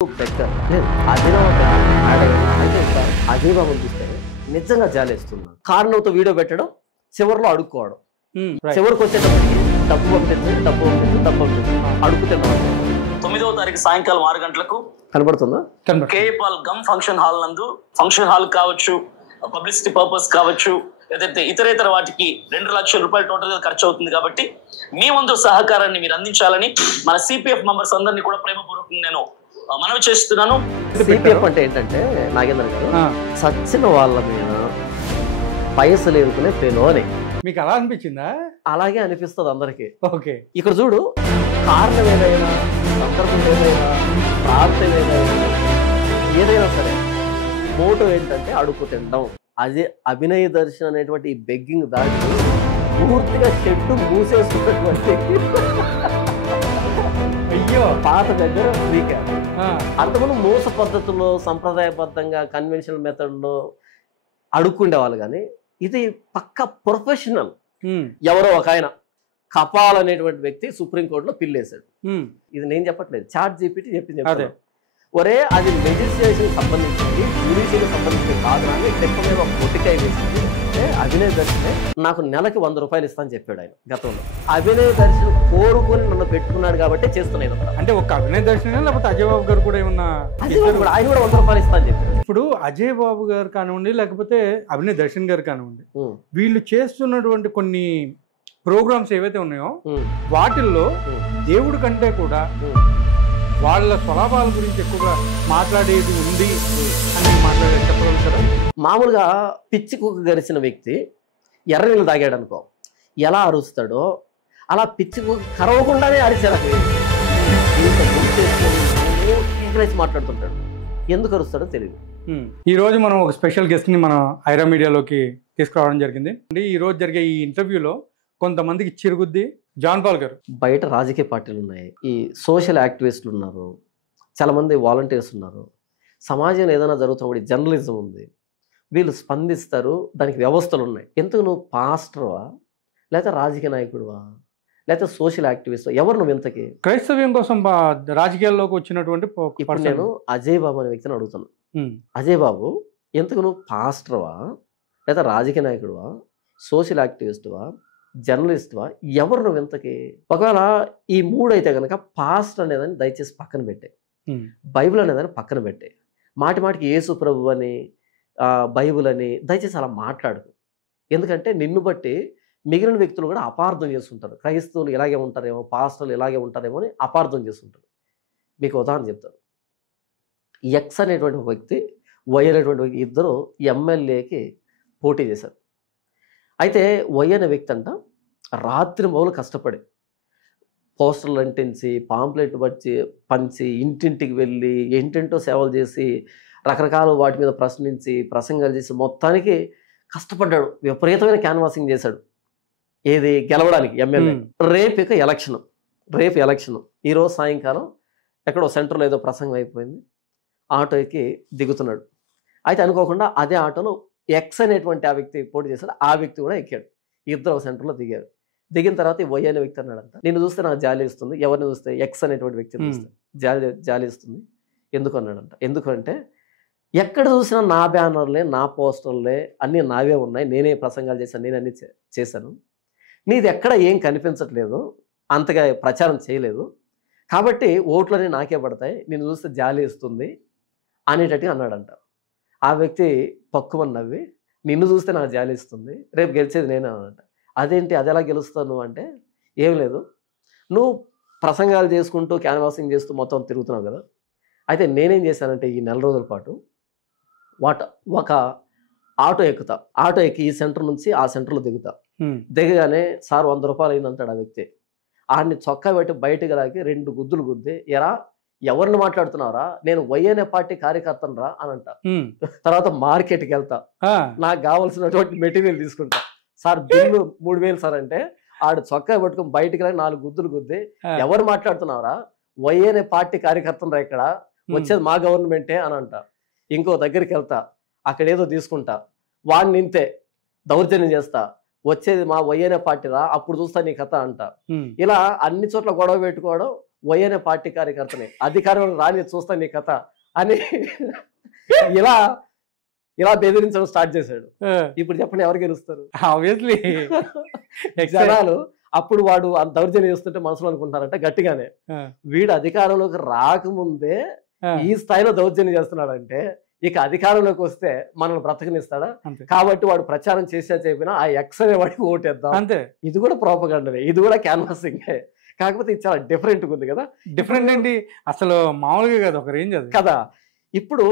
Better లేదు అభినవ్ అభినవ్ చూస్తే నిజంగా జాలేస్తుంది. కారణంతో వీడియో పెట్టడం, చివరిలో అడుక్కోవడం, చివరికి వచ్చేటప్పటికి డబ్బు పంపించు అడుగుతున్నాం. 9వ తారీఖు సాయంకాలం 6 గంటలకు కనబడుతుందా? కేపాల్ గమ్ ఫంక్షన్ హాల్ నందు ఫంక్షన్ హాల్ కావచ్చు, పబ్లిసిటీ పర్పస్ కావచ్చు, ఏదైతే ఇతరేతర వాటికి 2 లక్షల రూపాయలు టోటల్ గా ఖర్చు అవుతుంది. కాబట్టి మీ ముందు సహకారాన్ని మీరు అందించాలని మన సిపిఎఫ్ మెంబర్స్ అందరినీ కూడా ప్రేమపూర్వకంగా నేను మనవి చేస్తున్నాను. సిపిఎఫ్ అంటే ఏంటంటే నాగేంద్ర గారు చచ్చిన వాళ్ళ మీద పైసలు ఎదుర్కొనే పెలోని మీకు అలా అనిపించిందా? అలాగే అనిపిస్తుంది అందరికి. ఓకే, ఇక్కడ చూడు, కారణం ఏదైనా, సందర్భం ఏదైనా, ప్రార్థన ఏదైనా సరే మోటో ఏంటంటే అడుగు తినడం. అదే అభినయ దర్శన్ అనేటువంటి ఈ బెగ్గింగ్ దాటి పూర్తిగా షెడ్ మూసేస్తున్నటువంటి అయ్యో పాత దగ్గర వీకే. అంతకుముందు మోస పద్ధతుల్లో సంప్రదాయబద్ధంగా కన్వెన్షనల్ మెథడ్లో అడుక్కుండే వాళ్ళు, కానీ ఇది పక్క ప్రొఫెషనల్. ఎవరో ఒక ఆయన కపాల్ అనేటువంటి వ్యక్తి సుప్రీంకోర్టులో పిల్లేశాడు. ఇది నేను చెప్పట్లేదు, చాట్ జీపీటీ చెప్పింది. ఒరే అది లెజిస్లేషన్ సంబంధించింది, జ్యుడిషియల్ సంబంధించింది కాదు అని టెప్ప మీద ఒక పొట్టికాయ వేసింది. అభినయ దర్శనే నాకు నెలకి 100 రూపాయలు ఇస్తా అని చెప్పాడు ఆయన గతంలో. అభినయ దర్శన్ కోరుకొని నన్ను పెట్టుకున్నాడు కాబట్టి చేస్తున్నాను. అంటే ఒక అభినయ దర్శనే లేకపోతే అజయ్ బాబు గారు కూడా ఏమన్నా? ఆయన కూడా 100 రూపాయలు ఇస్తా అని చెప్పాడు. ఇప్పుడు అజయ్ బాబు గారు కానివ్వండి, లేకపోతే అభినయ దర్శన్ గారు కానివ్వండి, వీళ్ళు చేస్తున్నటువంటి కొన్ని ప్రోగ్రామ్స్ ఏవైతే ఉన్నాయో వాటిల్లో దేవుడి కంటే కూడా వాళ్ళ స్వలాభాల గురించి ఎక్కువగా మాట్లాడేది ఉంది అని మాట్లాడే చెప్పగలరు కదా. మామూలుగా పిచ్చి కుక్క గరిచిన వ్యక్తి ఎర్ర నీళ్ళు తాగాడు అనుకో, ఎలా అరుస్తాడో అలా పిచ్చి కుక్క కరవకుండానే అరిచారు. మాట్లాడుతుంటాడు, ఎందుకు అరుస్తాడో తెలియదు. ఈ రోజు మనం ఒక స్పెషల్ గెస్ట్ ని మన ఐరా మీడియాలోకి తీసుకురావడం జరిగింది. ఈ రోజు జరిగే ఈ ఇంటర్వ్యూలో కొంతమందికి చిరుగుద్ది జాన్ పాల్ గారు. బయట రాజకీయ పార్టీలు ఉన్నాయి, ఈ సోషల్ యాక్టివిస్టులు ఉన్నారు, చాలా మంది వాలంటీర్స్ ఉన్నారు, సమాజంలో ఏదైనా జరుగుతున్నప్పుడు జర్నలిజం ఉంది, వీళ్ళు స్పందిస్తారు, దానికి వ్యవస్థలు ఉన్నాయి. ఎందుకు నువ్వు పాస్టర్వా, లేకపోతే రాజకీయ నాయకుడువా, లేకపోతే సోషల్ యాక్టివిస్ట్, ఎవరు నువ్వు ఇంతకి? క్రైస్తవ్యం కోసం రాజకీయాల్లోకి వచ్చినటువంటి ఇప్పుడు నేను అజయ్ బాబు అనే వ్యక్తిని అడుగుతాను. అజయ్ బాబు, ఎందుకు నువ్వు పాస్టర్వా, లేదా రాజకీయ నాయకుడువా, సోషల్ యాక్టివిస్టువా, జర్నలిస్ట్వా, ఎవరు నువ్వు ఇంతకి? ఒకవేళ ఈ 3 అయితే కనుక పాస్ట్ అనేదాన్ని దయచేసి పక్కన పెట్టే, బైబిల్ అనేదాన్ని పక్కన పెట్టే, మాటి మాటికి యేసు ప్రభు అని బైబిల్ అని దయచేసి అలా మాట్లాడుకు. ఎందుకంటే నిన్ను బట్టి మిగిలిన వ్యక్తులు కూడా అపార్థం చేస్తుంటారు. క్రైస్తవులు ఇలాగే ఉంటారేమో, పాస్టర్లు ఇలాగే ఉంటారేమో అని అపార్థం చేస్తుంటారు. మీకు ఉదాహరణ చెప్తాను. ఎక్స్ అనేటువంటి ఒక వ్యక్తి, వై అనేటువంటి వ్యక్తి, ఇద్దరు ఎమ్మెల్యేకి పోటీ చేశారు. అయితే వై అనే వ్యక్తి అంట రాత్రి మొదలు కష్టపడి పోస్టర్లు అంటించి, పాంప్లెట్ పంచి, ఇంటింటికి వెళ్ళి ఏంటంటో సేవలు చేసి, రకరకాల వాటి మీద ప్రశ్నించి, ప్రసంగాలు చేసి, మొత్తానికి కష్టపడ్డాడు. విపరీతమైన క్యాన్వాసింగ్ చేశాడు. ఏది గెలవడానికి ఎమ్మెల్యే. రేపు ఎలక్షన్. ఈరోజు సాయంకాలం ఎక్కడో సెంటర్లో ఏదో ప్రసంగం అయిపోయింది, ఆటోకి దిగుతున్నాడు. అయితే అనుకోకుండా అదే ఆటోలో ఎక్స్ అనేటువంటి ఆ వ్యక్తి పోటీ చేశాడు, ఆ వ్యక్తి కూడా ఎక్కాడు. ఇద్దరు సెంటర్లో దిగారు. దిగిన తర్వాత వై అనే వ్యక్తి అన్నాడంట, నేను చూస్తే నాకు జాలి ఇస్తుంది. ఎవరిని చూస్తే? ఎక్స్ అనేటువంటి వ్యక్తిని చూస్తే జాలి ఇస్తుంది. ఎందుకు అన్నాడంట. ఎందుకంటే ఎక్కడ చూసినా నా బ్యానర్లే, నా పోస్టర్లే అన్నీ నావే ఉన్నాయి, నేనే ప్రసంగాలు చేశాను, నేను అన్నీ చేశాను, నీది ఎక్కడ ఏం కనిపించట్లేదు, అంతగా ప్రచారం చేయలేదు, కాబట్టి ఓట్లన్నీ నాకే పడతాయి, నేను చూస్తే జాలి ఇస్తుంది అనేటట్టుగా అన్నాడంట. ఆ వ్యక్తి పక్కుమని నవ్వి, నిన్ను చూస్తే నాకు జాలి ఇస్తుంది, రేపు గెలిచేది నేనే అన్నట. అదేంటి, అది ఎలా గెలుస్తావు నువ్వు అంటే, ఏం లేదు, నువ్వు ప్రసంగాలు చేసుకుంటూ క్యాన్వాసింగ్ చేస్తూ మొత్తం తిరుగుతున్నావు కదా, అయితే నేనేం చేశానంటే ఈ 4 రోజుల పాటు ఒక ఆటో ఎక్కుతా, ఆటో ఎక్కి ఈ సెంటర్ నుంచి ఆ సెంటర్లో దిగగానే సార్ 100 రూపాయలు అయిందంటాడు ఆ వ్యక్తి. ఆడిని చొక్కా పెట్టి బయటకు రాకి 2 గుద్దులు గుద్ది, ఎరా ఎవరిని మాట్లాడుతున్నావురా, నేను వై అనే పార్టీ కార్యకర్తను రా అని అంట. తర్వాత మార్కెట్కి వెళ్తా, నాకు కావాల్సినటువంటి మెటీరియల్ తీసుకుంటా, సార్ బిల్లు 3000 సార్ అంటే, ఆడు చొక్కా పట్టుకుని బయటికి రా 4 గుద్దులు గుద్ది, ఎవరు మాట్లాడుతున్నావురా, వై అనే పార్టీ కార్యకర్తను రా, ఇక్కడ వచ్చేది మా గవర్నమెంటే అని అంట. ఇంకో దగ్గరికి వెళ్తా, అక్కడేదో తీసుకుంటా, వాడిని నింతే దౌర్జన్యం చేస్తా, వచ్చేది మా వై అనే పార్టీ రా, అప్పుడు చూస్తా నీ కథ అంట. ఇలా అన్ని చోట్ల గొడవ పెట్టుకోవడం, వై అనే పార్టీ కార్యకర్తని అధికారంలో రాని చూస్తాను నీ కథ అని ఇలా ఇలా బెదిరించడం స్టార్ట్ చేశాడు. ఇప్పుడు చెప్పండి ఎవరు గెలుస్తారు? ఆబ్వియస్లీ జనాలు అప్పుడు వాడు దౌర్జన్యం చేస్తుంటే మనసులో అనుకుంటారంట గట్టిగానే, వీడు అధికారంలోకి రాకముందే ఈ స్థాయిలో దౌర్జన్యం చేస్తున్నాడంటే ఇక అధికారంలోకి వస్తే మనల్ని బ్రతకనిస్తాడా? కాబట్టి వాడు ప్రచారం చేసే చెప్పినా ఆ ఎక్స్ అనే వాడికి ఓటేద్దాం అంతే. ఇది కూడా ప్రోపగండనే, ఇది కూడా క్యాన్వాసింగే. కాకపోతే ఇది చాలా డిఫరెంట్గా ఉంది కదా. డిఫరెంట్ ఏంటి అసలు మామూలుగా కదా, ఒక రేంజ్ అది కదా. ఇప్పుడు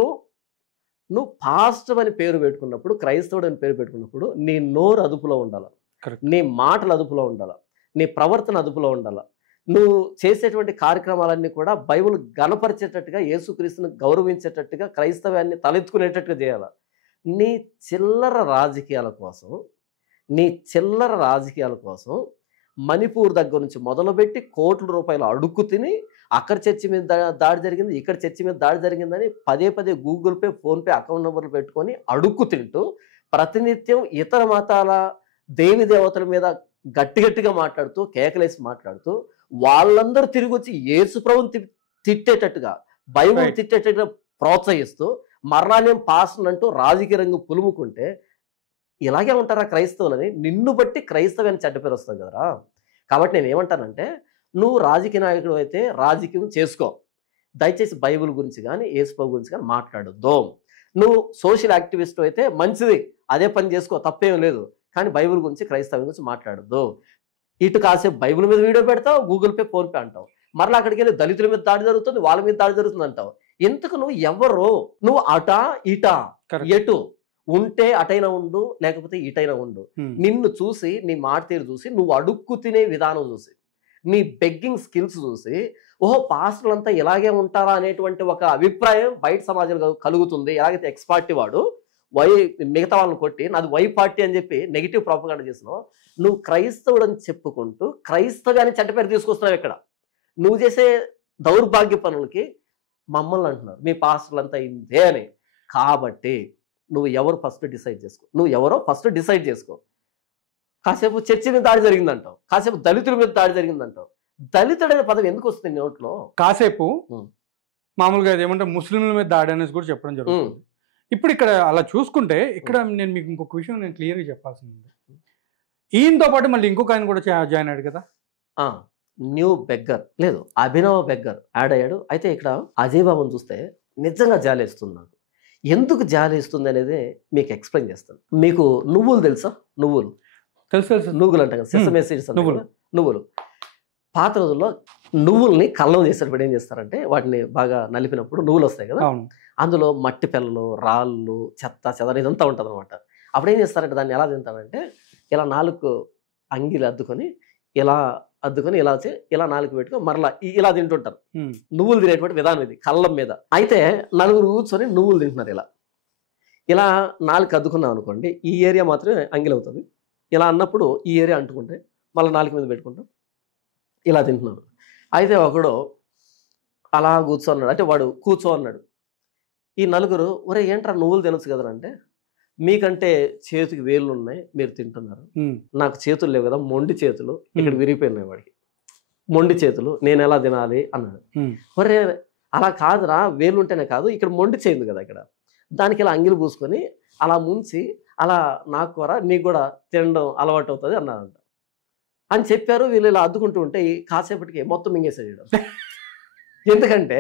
నువ్వు పాస్టర్ అని పేరు పెట్టుకున్నప్పుడు, క్రైస్తవుడు అని పేరు పెట్టుకున్నప్పుడు నీ నోరు అదుపులో ఉండాలి, నీ మాటలు అదుపులో ఉండాలి, నీ ప్రవర్తన అదుపులో ఉండాలి. నువ్వు చేసేటువంటి కార్యక్రమాలన్నీ కూడా బైబిల్ గణపరిచేటట్టుగా, యేసుక్రీస్తుని గౌరవించేటట్టుగా, క్రైస్తవాన్ని తలెత్తుకునేటట్టుగా చేయాలి. నీ చిల్లర రాజకీయాల కోసం మణిపూర్ దగ్గర నుంచి మొదలుపెట్టి కోట్ల రూపాయలు అడుక్కు తిని అక్కడ చర్చి మీద దాడి జరిగింది, ఇక్కడ చర్చి మీద దాడి జరిగిందని పదే పదే గూగుల్ పే, ఫోన్పే అకౌంట్ నెంబర్లు పెట్టుకొని అడుక్కు తింటూ ప్రతినిత్యం ఇతర మతాల దేవి దేవతల మీద గట్టిగా మాట్లాడుతూ, కేకలేసి మాట్లాడుతూ, వాళ్ళందరూ తిరిగి వచ్చి యేసు ప్రభువుని తిట్టేటట్టుగా, బైబిల్ తిట్టేటట్టుగా ప్రోత్సహిస్తూ మరలా నేను పాస్టర్ అంటూ రాజకీయ రంగు పులుముకుంటే ఇలాగే ఉంటారా క్రైస్తవులని? నిన్ను బట్టి క్రైస్తవాన్ని చెడ్డ పేరు వస్తుంది కదరా. కాబట్టి నేను ఏమంటానంటే, నువ్వు రాజకీయ నాయకుడు అయితే రాజకీయం చేసుకో, దయచేసి బైబిల్ గురించి కానీ యేసు ప్రభు గురించి కానీ మాట్లాడొద్దు. నువ్వు సోషల్ యాక్టివిస్ట్ అయితే మంచిది, అదే పని చేసుకో, తప్పేం లేదు. కానీ బైబిల్ గురించి, క్రైస్తవం గురించి మాట్లాడద్దు. ఇటు కాసేపు బైబిల్ మీద వీడియో పెడతావు, గూగుల్ పే, ఫోన్పే అంటావు, మరలా అక్కడికి వెళ్ళి దళితుల మీద దాడి జరుగుతుంది, వాళ్ళ మీద దాడి జరుగుతుంది అంటావు. ఎందుకు? నువ్వు ఎవరు? నువ్వు అటా ఇటా, ఎటు ఉంటే అటైనా ఉండు, లేకపోతే ఇటైనా ఉండు. నిన్ను చూసి, నీ మాట తీరు చూసి, నువ్వు అడుక్కు తినే విధానం చూసి, నీ బెగ్గింగ్ స్కిల్స్ చూసి, ఓహో పాస్టర్లంతా ఇలాగే ఉంటారా అనేటువంటి ఒక అభిప్రాయం బయట సమాజంలో కలుగుతుంది. ఎలాగైతే ఎక్స్ పార్టీ వాడు మిగతా వాళ్ళని కొట్టి నాది వై పార్టీ అని చెప్పి నెగిటివ్ ప్రాపగండ చేసినావు, నువ్వు క్రైస్తవుడు అని చెప్పుకుంటూ క్రైస్తవాన్ని చెడ్డ పేరు తీసుకొస్తున్నావు. ఇక్కడ నువ్వు చేసే దౌర్భాగ్య పనులకి మమ్మల్ని అంటున్నారు మీ పాస్టర్లంతా ఇంతే అని. కాబట్టి నువ్వు ఎవరు ఫస్ట్ డిసైడ్ చేసుకో. కాసేపు చర్చి మీద దాడి జరిగిందంటావు, కాసేపు దళితుల మీద దాడి జరిగిందంటావు. దళితుడైన పదం ఎందుకు వస్తుంది నోట్లో? కాసేపు మామూలుగా ఏమంటే ముస్లింల మీద దాడి అనేసి కూడా చెప్పడం జరుగుతుంది. ఇప్పుడు ఇక్కడ అలా చూసుకుంటే ఇక్కడ నేను మీకు ఇంకొక విషయం నేను క్లియర్గా చెప్పాల్సింది, ఈయనతో పాటు మళ్ళీ ఇంకొక ఆయన కూడా జాయిన్ అయ్యాడు కదా, న్యూ బెగ్గర్ లేదు అభినవ బెగ్గర్ యాడ్ అయ్యాడు. అయితే ఇక్కడ అజయ్ బాబుని చూస్తే నిజంగా జాలేస్తుంది నాకు. ఎందుకు జాలేస్తుంది అనేది మీకు ఎక్స్ప్లెయిన్ చేస్తాను. మీకు నువ్వులు తెలుసా? నువ్వులు తెలుసు, నువ్వులు అంట కదా, సెసమే సీడ్స్ నువ్వులు. పాత రోజుల్లో నువ్వుల్ని కల్లం చేసేటప్పుడు ఏం చేస్తారంటే, వాటిని బాగా నలిపినప్పుడు నువ్వులు వస్తాయి కదా, అందులో మట్టి పిల్లలు, రాళ్ళు, చెత్త చెదర ఇదంతా ఉంటుంది అనమాట. అప్పుడు ఏం చేస్తారంటే దాన్ని ఎలా తింటారంటే, ఇలా 4 అంగిలు అద్దుకొని ఇలా వచ్చి ఇలా 4 పెట్టుకొని మరలా ఇలా తింటుంటారు. నువ్వులు తినేటువంటి విధానం ఇది కళ్ళం మీద. అయితే 4 కూర్చొని నువ్వులు తింటున్నారు. ఇలా 4 అద్దుకున్నాం అనుకోండి, ఈ ఏరియా మాత్రమే అంగిల్ అవుతుంది. ఇలా అన్నప్పుడు ఈ ఏరియా అంటుకుంటే మళ్ళీ 4 మీద పెట్టుకుంటాం, ఇలా తింటున్నాను. అయితే ఒకడు అలా కూర్చోన్నాడు, అంటే వాడు కూర్చో అన్నాడు. ఈ 4 ఒరే ఏంట్రా నువ్వులు తినొచ్చు కదా అంటే, మీకంటే చేతికి వేళ్ళు ఉన్నాయి, మీరు తింటున్నారు, నాకు చేతులు లేవు కదా, మొండి చేతులు, ఇక్కడ విరిగిపోయినాయి వాడికి, మొండి చేతులు, నేను ఎలా తినాలి అన్నాడు. ఒరే అలా కాదురా, వేలు ఉంటేనే కాదు, ఇక్కడ మొండి చేయింది కదా, ఇక్కడ దానికి ఇలా అంగిలు పూసుకొని అలా ముంచి అలా నాకు కూడా నీకు కూడా తినడం అలవాటు అవుతుంది అన్నాడంట అని చెప్పారు. వీళ్ళు ఇలా అద్దుకుంటూ ఉంటే కాసేపటికి మొత్తం మింగేసాడు. ఎందుకంటే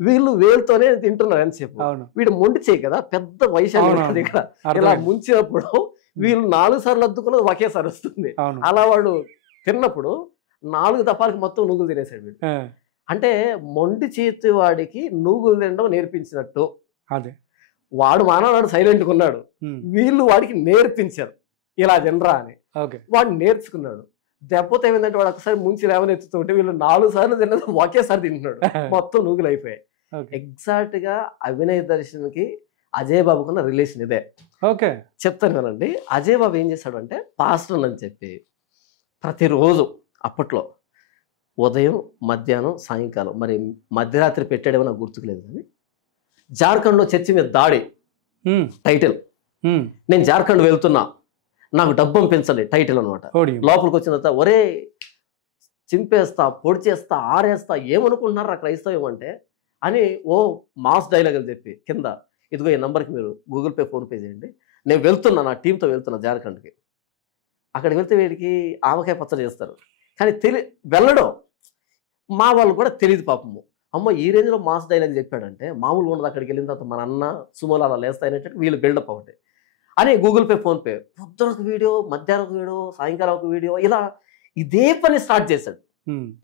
వీళ్ళు వేలుతోనే తింటున్నారు ఎంతసేపు, వీడు మొండి చేయి కదా, పెద్ద వైశాల్యం ఇక్కడ ఇలా ముంచినప్పుడు వీళ్ళు 4 సార్లు అద్దుకున్నది ఒకేసారి వస్తుంది. అలా వాడు తిన్నప్పుడు 4 దఫాలకి మొత్తం నూగులు తినేసాడు వీడు. అంటే మొండి చేతి వాడికి నూగులు తినడం నేర్పించినట్టు. అదే వాడు మానవాడు సైలెంట్గా ఉన్నాడు, వీళ్ళు వాడికి నేర్పించారు ఇలా తినరా అని. వాడు నేర్చుకున్నాడు. దెబ్బతో ఏమైందంటే వాడు ఒకసారి ముంచి లేవనెత్తుతుంటే వీళ్ళు 4 సార్లు తిన్నది ఒకేసారి తింటున్నాడు, మొత్తం నూగులు అయిపోయాయి. ఎగ్జాక్ట్ గా అభినయ్ దర్శన్కి అజయ్ బాబుకున్న రిలేషన్ ఇదే. చెప్తాను కదండి. అజయ్ బాబు ఏం చేశాడు అంటే, పాస్టర్ అని చెప్పి ప్రతిరోజు అప్పట్లో ఉదయం, మధ్యాహ్నం, సాయంకాలం, మరి మధ్యరాత్రి పెట్టాడేమో నాకు గుర్తుకులేదు కానీ, జార్ఖండ్లో చర్చి మీద దాడి టైటిల్, నేను జార్ఖండ్ వెళ్తున్నా నాకు డబ్బు పంపించండి టైటిల్ అనమాట. లోపలికి వచ్చిన తర్వాత ఒరే చింపేస్తా, పొడి చేస్తా, ఆరేస్తా, ఏమనుకుంటున్నారా క్రైస్తవం అంటే అని ఓ మాస్ డైలాగులు చెప్పి కింద ఇదిగో ఈ నెంబర్కి మీరు గూగుల్ పే, ఫోన్పే చేయండి, నేను వెళ్తున్నా, నా టీంతో వెళ్తున్నా జార్ఖండ్కి. అక్కడికి వెళ్తే వీడికి ఆవకాయ పచ్చడి చేస్తారు, కానీ వెళ్ళడం మా వాళ్ళు కూడా తెలియదు పాపము. అమ్మ ఈ రేంజ్లో మాస్ డైలాగ్ చెప్పాడంటే మామూలుగా ఉండదు, అక్కడికి వెళ్ళిన తర్వాత మన అన్న సుమోలు అలా లేస్తాయనేటట్టు వీళ్ళు బిల్డప్ ఒకటి అని గూగుల్ పే, ఫోన్పే, పొద్దున ఒక వీడియో, మధ్యాహ్నం ఒక వీడియో, సాయంకాలం ఒక వీడియో, ఇలా ఇదే పని స్టార్ట్ చేశాడు.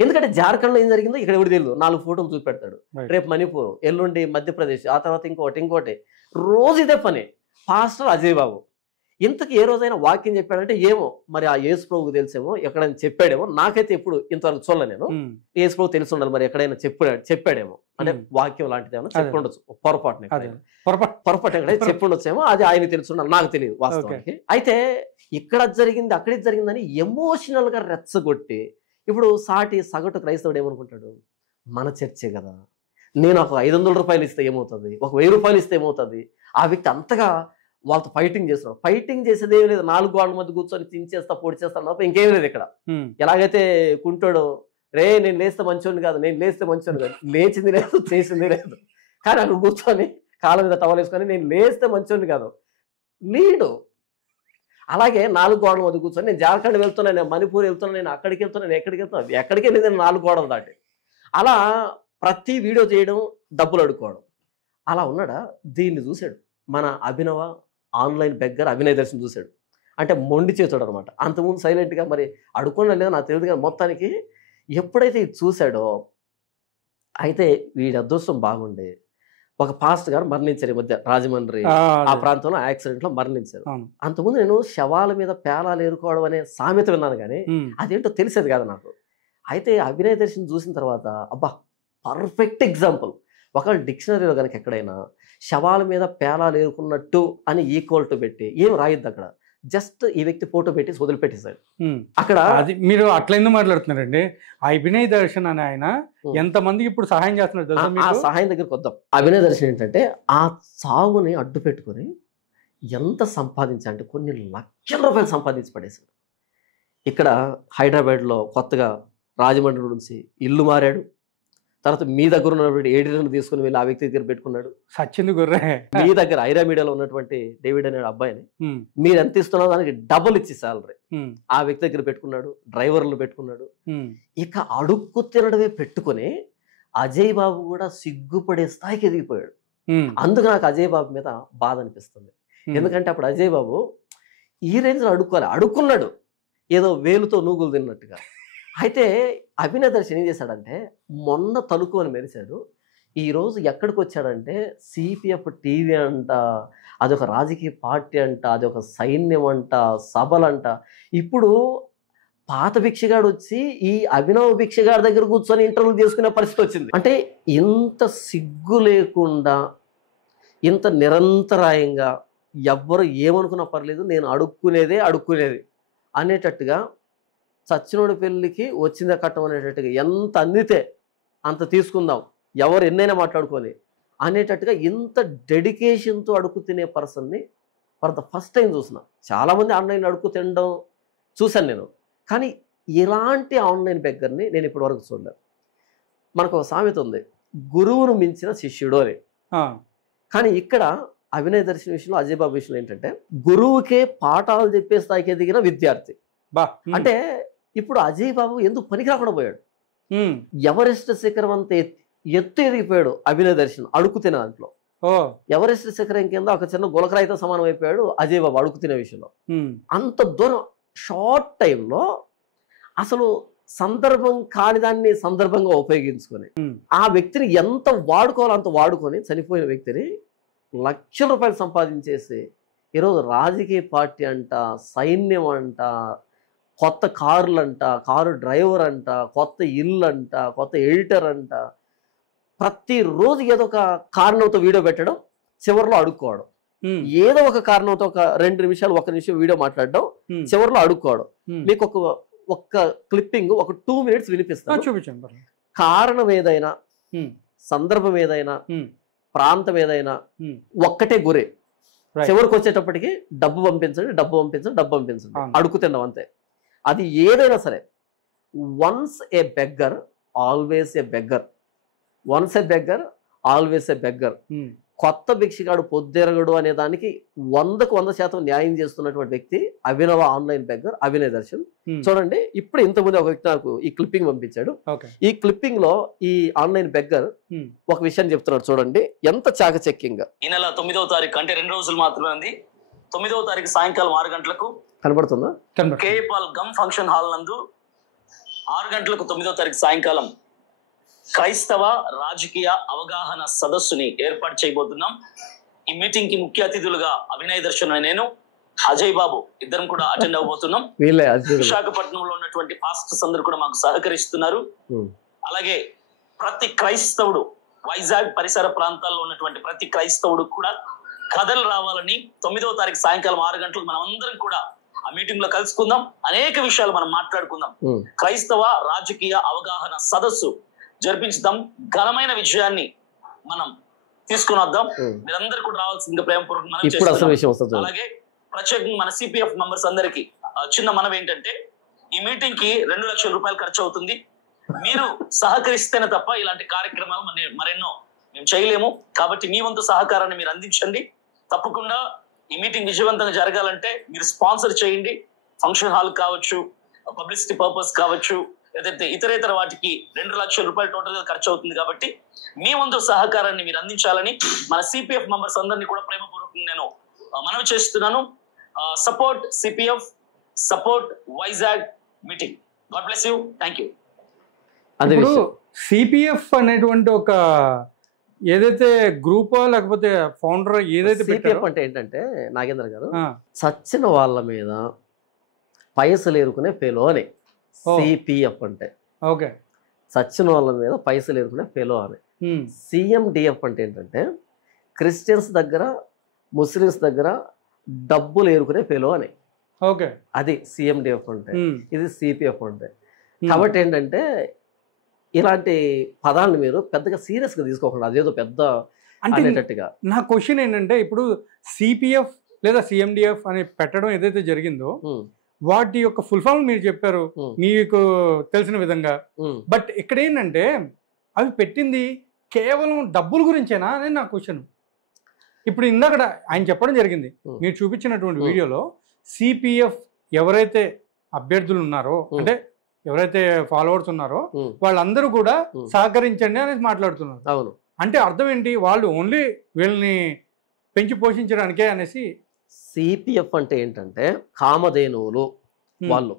ఎందుకంటే జార్ఖండ్లో ఏం జరిగిందో ఇక్కడ ఎవరు తెలియదు, 4 ఫోటోలు చూపెడతాడు, రేపు మణిపూర్, ఎల్లుండి మధ్యప్రదేశ్, ఆ తర్వాత ఇంకోటి రోజు ఇదే పని. పాస్టర్ అజయ్ బాబు ఇంతకు ఏ రోజైనా వాక్యం చెప్పాడంటే ఏమో మరి ఆ యేసు ప్రభువుకు తెలిసేమో, ఎక్కడైనా చెప్పాడేమో, నాకైతే ఎప్పుడు ఇంతవరకు చూడలే నేను. యేసు ప్రభు తెలిసి ఉండాలి, మరి ఎక్కడైనా చెప్పాడేమో, అంటే వాక్యం లాంటిది ఏమన్నా చెప్పుండొచ్చు, పొరపాటున పొరపాటు ఎక్కడైతే చెప్పుండొచ్చేమో, అది ఆయన తెలిసి ఉండాలి, నాకు తెలియదు వాస్తవానికి. అయితే ఇక్కడ జరిగింది అక్కడే జరిగిందని ఎమోషనల్ గా రెచ్చగొట్టి ఇప్పుడు సాటి సగటు క్రైస్తవుడు ఏమనుకుంటాడు, మన చర్చే కదా, నేను ఒక 500 రూపాయలు ఇస్తే ఏమవుతుంది, ఒక 1000 రూపాయలు ఇస్తే ఏమవుతుంది, ఆ వ్యక్తి అంతగా వాళ్ళతో ఫైటింగ్ చేస్తున్నాడు. ఫైటింగ్ చేసేది ఏమి లేదు, 4 గోడల మధ్య కూర్చొని తించేస్తా, పొడి చేస్తాను తప్ప ఇంకేం లేదు ఇక్కడ. ఎలాగైతే కుంటాడో, రే నేను లేస్తే మంచోని కాదు, నేను లేస్తే మంచోని కాదు, లేచింది లేదు, చేసింది లేదు, కానీ అక్కడ కూర్చొని కాళ్ళ మీద టవల్ వేసుకొని నేను లేస్తే మంచోని కాదు లీడు. అలాగే 4 గోడల మధ్య కూర్చొని నేను జార్ఖండ్ వెళ్తున్నాను, నేను మణిపూర్ వెళ్తున్నాను, నేను అక్కడికి వెళ్తున్నాను, నేను ఎక్కడికి వెళ్తున్నాను, ఎక్కడికి వెళ్ళేది 4 గోడలు దాటి. అలా ప్రతి వీడియో చేయడం, డబ్బులు అడుక్కోవడం. అలా ఉన్నాడా, దీన్ని చూశాడు మన అభినవ ఆన్లైన్ బెగ్గర్ అభినయ్ దర్శన్ చూశాడు. అంటే మొండి చేతుడు అనమాట. అంతకుముందు సైలెంట్గా మరి అడుక్కున్నా లేదా నాకు తెలియదు, కానీ మొత్తానికి ఎప్పుడైతే ఇది చూశాడో, అయితే వీడి అదృష్టం బాగుండే ఒక పాస్ట్ గారు మరణించారు ఈ మధ్య రాజమండ్రి ఆ ప్రాంతంలో యాక్సిడెంట్ లో మరణించారు. అంతకుముందు నేను శవాల మీద పేలాలు ఏరుకోవడం అనే సామెత విన్నాను, కానీ అదేంటో తెలిసేది కాదు నాకు. అయితే అభినయ్ దర్శన్ చూసిన తర్వాత అబ్బా పర్ఫెక్ట్ ఎగ్జాంపుల్. ఒకవేళ డిక్షనరీలో కనుక ఎక్కడైనా శవాల మీద పేలాలు ఏరుకున్నట్టు అని ఈక్వల్ టు పెట్టి ఏం రాయొద్దు, అక్కడ జస్ట్ ఈ వ్యక్తి ఫోటో పెట్టి వదిలిపెట్టేశాడు. అక్కడ అది మీరు అట్లా ఎందుకు మాట్లాడుతున్నారండి? ఆ అభినయ్ దర్శన్ అని ఆయన ఎంత మందికి ఇప్పుడు సహాయం చేస్తున్నారు. ఆ సహాయం దగ్గరకు వద్దాం. అభినయ్ దర్శన్ ఏంటంటే ఆ సాగుని అడ్డు పెట్టుకొని ఎంత సంపాదించాలంటే కొన్ని లక్షల రూపాయలు సంపాదించి పడేశాడు. ఇక్కడ హైదరాబాద్లో కొత్తగా రాజమండ్రి నుంచి ఇల్లు మారాడు. తర్వాత మీ దగ్గర ఉన్నటువంటి ఏడీలను తీసుకుని వెళ్ళి ఆ వ్యక్తి దగ్గర పెట్టుకున్నాడు. సచ్చింది గుర్రే మీ దగ్గర ఐరా మీడియాలో ఉన్నటువంటి డేవిడ్ అనే అబ్బాయిని మీరు ఎంత ఇస్తున్నారో దానికి డబుల్ ఇచ్చి సాలరీ ఆ వ్యక్తి దగ్గర పెట్టుకున్నాడు. డ్రైవర్లు పెట్టుకున్నాడు. ఇక అడుక్కు తినడమే పెట్టుకుని అజయ్ బాబు కూడా సిగ్గుపడే స్థాయికి ఎదిగిపోయాడు. అందుకు నాకు అజయ్ బాబు మీద బాధ అనిపిస్తుంది. ఎందుకంటే అప్పుడు అజయ్ బాబు ఈ రేంజ్లో అడుక్కున్నాడు ఏదో వేలుతో నూగులు తిన్నట్టుగా. అయితే అభినయ్ దర్శన్ ఏం చేశాడంటే మొన్న తలుకు అని మెరిశాడు. ఈరోజు ఎక్కడికి వచ్చాడంటే సిపిఎఫ్ టీవీ అంట, అదొక రాజకీయ పార్టీ అంట, అదొక సైన్యం అంట, సభలంట. ఇప్పుడు పాత భిక్షగాడు వచ్చి ఈ అభినవ్ భిక్షగాడి దగ్గర కూర్చొని ఇంటర్వ్యూ చేసుకునే పరిస్థితి వచ్చింది. అంటే ఇంత సిగ్గు లేకుండా, ఇంత నిరంతరాయంగా ఎవ్వరు ఏమనుకున్నా పర్లేదు, నేను అడుక్కునేది అనేటట్టుగా, చచ్చినోడి పెళ్ళికి వచ్చిందే కట్టం అనేటట్టుగా, ఎంత అందితే అంత తీసుకుందాం, ఎవరు ఎన్నైనా మాట్లాడుకొని అనేటట్టుగా ఇంత డెడికేషన్తో అడుక్కు తినే పర్సన్ని ఫర్ ద ఫస్ట్ టైం చూసిన. చాలామంది ఆన్లైన్ అడుక్కు తినడం చూశాను నేను, కానీ ఇలాంటి ఆన్లైన్ బెగ్గర్ని నేను ఇప్పటి వరకు చూడలేదు. మనకు ఒక సామెత ఉంది, గురువును మించిన శిష్యుడు అని. కానీ ఇక్కడ అభినయ్ దర్శన్ విషయంలో, అజయ్ బాబు విషయంలో ఏంటంటే గురువుకే పాఠాలు చెప్పే స్థాయికి ఎదిగిన విద్యార్థి. అంటే ఇప్పుడు అజయ్ బాబు ఎందుకు పనికి రాకుండా పోయాడు. ఎవరెస్ట్ శిఖరం అంత ఎత్తు ఎదిగిపోయాడు అభినయ్ దర్శన్ అడుక్కు తినే దాంట్లో. ఎవరెస్ట్ శిఖరం కింద ఒక చిన్న గులకరాయితో సమానం అయిపోయాడు అజయ్ బాబు అడుక్కు తినే విషయంలో. అంత దూరం షార్ట్ టైంలో అసలు సందర్భం కాని దాన్ని సందర్భంగా ఉపయోగించుకొని ఆ వ్యక్తిని ఎంత వాడుకోవాలో అంత వాడుకొని చనిపోయిన వ్యక్తిని లక్షల రూపాయలు సంపాదించేసి ఈరోజు రాజకీయ పార్టీ అంట, సైన్యం అంట, కొత్త కార్లు అంట, కారు డ్రైవర్ అంట, కొత్త ఇల్లు అంట, కొత్త ఎడిటర్ అంట, ప్రతిరోజు ఏదో ఒక కారణంతో వీడియో పెట్టడం, చివరిలో అడుక్కోవడం. ఏదో ఒక కారణంతో ఒక 2 నిమిషాలు 1 నిమిషం వీడియో మాట్లాడడం, చివరిలో అడుక్కోవడం. మీకు ఒక్క క్లిప్పింగ్ ఒక 2 minutes వినిపిస్తాను, చూపించండి. కారణం ఏదైనా, సందర్భం ఏదైనా, ప్రాంతం ఏదైనా ఒక్కటే గురే. చివరికి వచ్చేటప్పటికి డబ్బు పంపించండి, అడుక్కు తినడం అంతే. అది ఏదైనా సరే. Once A beggar always a beggar, once A beggar always a beggar. కొత్త భిక్షగాడు పొద్దుెరగడు అనే దానికి 100% న్యాయం చేస్తున్నటువంటి వ్యక్తి అభినవ ఆన్లైన్ బెగ్గర్ అభినయ్ దర్శన్. చూడండి, ఇప్పుడు ఇంతకుముందు ఒక వ్యక్తి నాకు ఈ క్లిప్పింగ్ పంపించాడు. ఈ క్లిప్పింగ్ లో ఈ ఆన్లైన్ బెగ్గర్ ఒక విషయం చెప్తున్నాడు. చూడండి ఎంత చాకచక్యంగా. ఈ నెల 9వ తారీఖు అంటే 2 రోజులు మాత్రమే ఉంది. 9వ తారీఖు సాయంకాలం 6 గంటలకు కనబడుతుందా? కేపాల్ గమ్ ఫంక్షన్ హాల్ నందు 6 గంటలకు 9వ తారీఖు సాయంకాలం క్రైస్తవ రాజకీయ అవగాహన సదస్సుని ఏర్పాటు చేయబోతున్నాం. ఈ మీటింగ్ కి ముఖ్య అతిథులుగా అభినయ్ దర్శన్, నేను అజయ్ బాబు ఇద్దరం కూడా అటెండ్ అవబోతున్నాం. విశాఖపట్నంలో ఉన్నటువంటి పాస్టర్స్ అందరూ కూడా మాకు సహకరిస్తున్నారు. అలాగే ప్రతి క్రైస్తవుడు, వైజాగ్ పరిసర ప్రాంతాల్లో ఉన్నటువంటి ప్రతి క్రైస్తవుడు కూడా కథలు రావాలని 9వ తారీఖు సాయంకాలం 6 గంటలకు మనం అందరం కూడా ఆ మీటింగ్ లో కలుసుకుందాం. అనేక విషయాలు మనం మాట్లాడుకుందాం. క్రైస్తవ రాజకీయ అవగాహన సదస్సు జరిపించుదాం. ఘనమైన విజయాన్ని మనం తీసుకుని వద్దాం. మీరందరూ కూడా రావాల్సిందిగా ప్రేమపూర్వకంగా. అలాగే ప్రత్యేకంగా మన సిపిఎఫ్ మెంబర్స్ అందరికి చిన్న మనవి ఏంటంటే, ఈ మీటింగ్ కి 2 లక్షల రూపాయలు ఖర్చు అవుతుంది. మీరు సహకరిస్తేనే తప్ప ఇలాంటి కార్యక్రమాలు మరెన్నో మేము చేయలేము. కాబట్టి మీ వంతు సహకారాన్ని మీరు అందించండి. తప్పకుండా ఈ మీటింగ్ విజయవంతంగా జరగాలంటే మీరు స్పాన్సర్ చేయండి. ఫంక్షన్ హాల్ కావచ్చు, పబ్లిసిటీ పర్పస్ కావచ్చు, లేదంటే ఇతరేతర వాటికి 2 లక్షల రూపాయలు టోటల్ గా ఖర్చు అవుతుంది. కాబట్టి మీ వంతు సహకారాన్ని మీరు అందించాలని మన సిపిఎఫ్ మెంబర్స్ అందరినీ కూడా ప్రేమపూర్వకంగా నేను మనవి చేస్తున్నాను. Support CPF, support Vizag meeting. God bless you. Thank you. ఇప్పుడు సిపిఎఫ్ అనేటువంటి ఒక ఏదైతే గ్రూప్ లేకపోతే ఫౌండర్ ఏదైతే సిపిఎఫ్ అంటే ఏంటంటే, నాగేంద్ర గారు, చచ్చిన వాళ్ళ మీద పైసలు ఏరుకునే ఫెలో అని సిపిఎఫ్ అంటే. ఓకే, చచ్చిన వాళ్ళ మీద పైసలు ఏరుకునే ఫెలో అని. సిఎండిఎఫ్ అంటే ఏంటంటే, క్రిస్టియన్స్ దగ్గర, ముస్లిమ్స్ దగ్గర డబ్బులు ఏరుకునే ఫెలో అని. ఓకే, అది సిఎండిఎఫ్ అంటే. ఇది సిపిఎఫ్ అంటే. కాబట్టి ఏంటంటే, ఇలాంటి పదాలను మీరు పెద్దగా సీరియస్గా తీసుకోకుండా అదేదో పెద్ద అనేటట్టుగా. నా క్వశ్చన్ ఏంటంటే, ఇప్పుడు సిపిఎఫ్ లేదా సిఎండిఎఫ్ అని పెట్టడం ఏదైతే జరిగిందో వాటి యొక్క ఫుల్ ఫామ్ మీరు చెప్పారు మీకు తెలిసిన విధంగా. బట్ ఇక్కడ ఏంటంటే, అవి పెట్టింది కేవలం డబ్బుల గురించేనా అనేది నా క్వశ్చన్. ఇప్పుడు ఇందాక ఆయన చెప్పడం జరిగింది, మీరు చూపించినటువంటి వీడియోలో సిపిఎఫ్ ఎవరైతే అభ్యర్థులు ఉన్నారో, అంటే ఎవరైతే ఫాలోవర్స్ ఉన్నారో వాళ్ళందరూ కూడా సహకరించండి అనేది మాట్లాడుతున్నారు. అవును, అంటే అర్థం ఏంటి? వాళ్ళు ఓన్లీ వీళ్ళని పెంచి పోషించడానికే అనేసి. సిపిఎఫ్ అంటే ఏంటంటే, కామధేనువులు వాళ్ళు.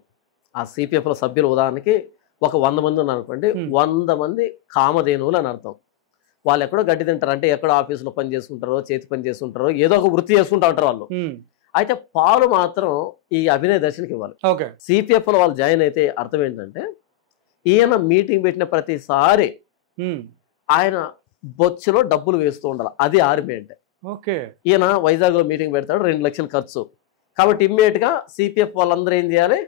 ఆ సిపిఎఫ్ లో సభ్యులు ఉదాహరణకి ఒక 100 మంది ఉన్నారు అనుకోండి, 100 మంది కామధేనువులు అని అర్థం. వాళ్ళు ఎక్కడో గడ్డి తింటారు, అంటే ఎక్కడో ఆఫీసులో పని చేసుకుంటారో, చేతి పని చేసుకుంటారో, ఏదో ఒక వృత్తి చేసుకుంటూ ఉంటారు వాళ్ళు. అయితే పాలు మాత్రం ఈ అభినయ్ దర్శన్కి ఇవ్వాలి. ఓకే, సిపిఎఫ్ లో వాళ్ళు జాయిన్ అయితే అర్థం ఏంటంటే, ఈయన మీటింగ్ పెట్టిన ప్రతిసారి ఆయన బొచ్చులో డబ్బులు వేస్తూ ఉండాలి. అది ఆర్మీ అంటే. ఓకే, ఈయన వైజాగ్ లో మీటింగ్ పెడతాడు, 2 లక్షలు ఖర్చు. కాబట్టి ఇమ్మీడియట్ గా సిపిఎఫ్ వాళ్ళందరూ ఏం చేయాలి?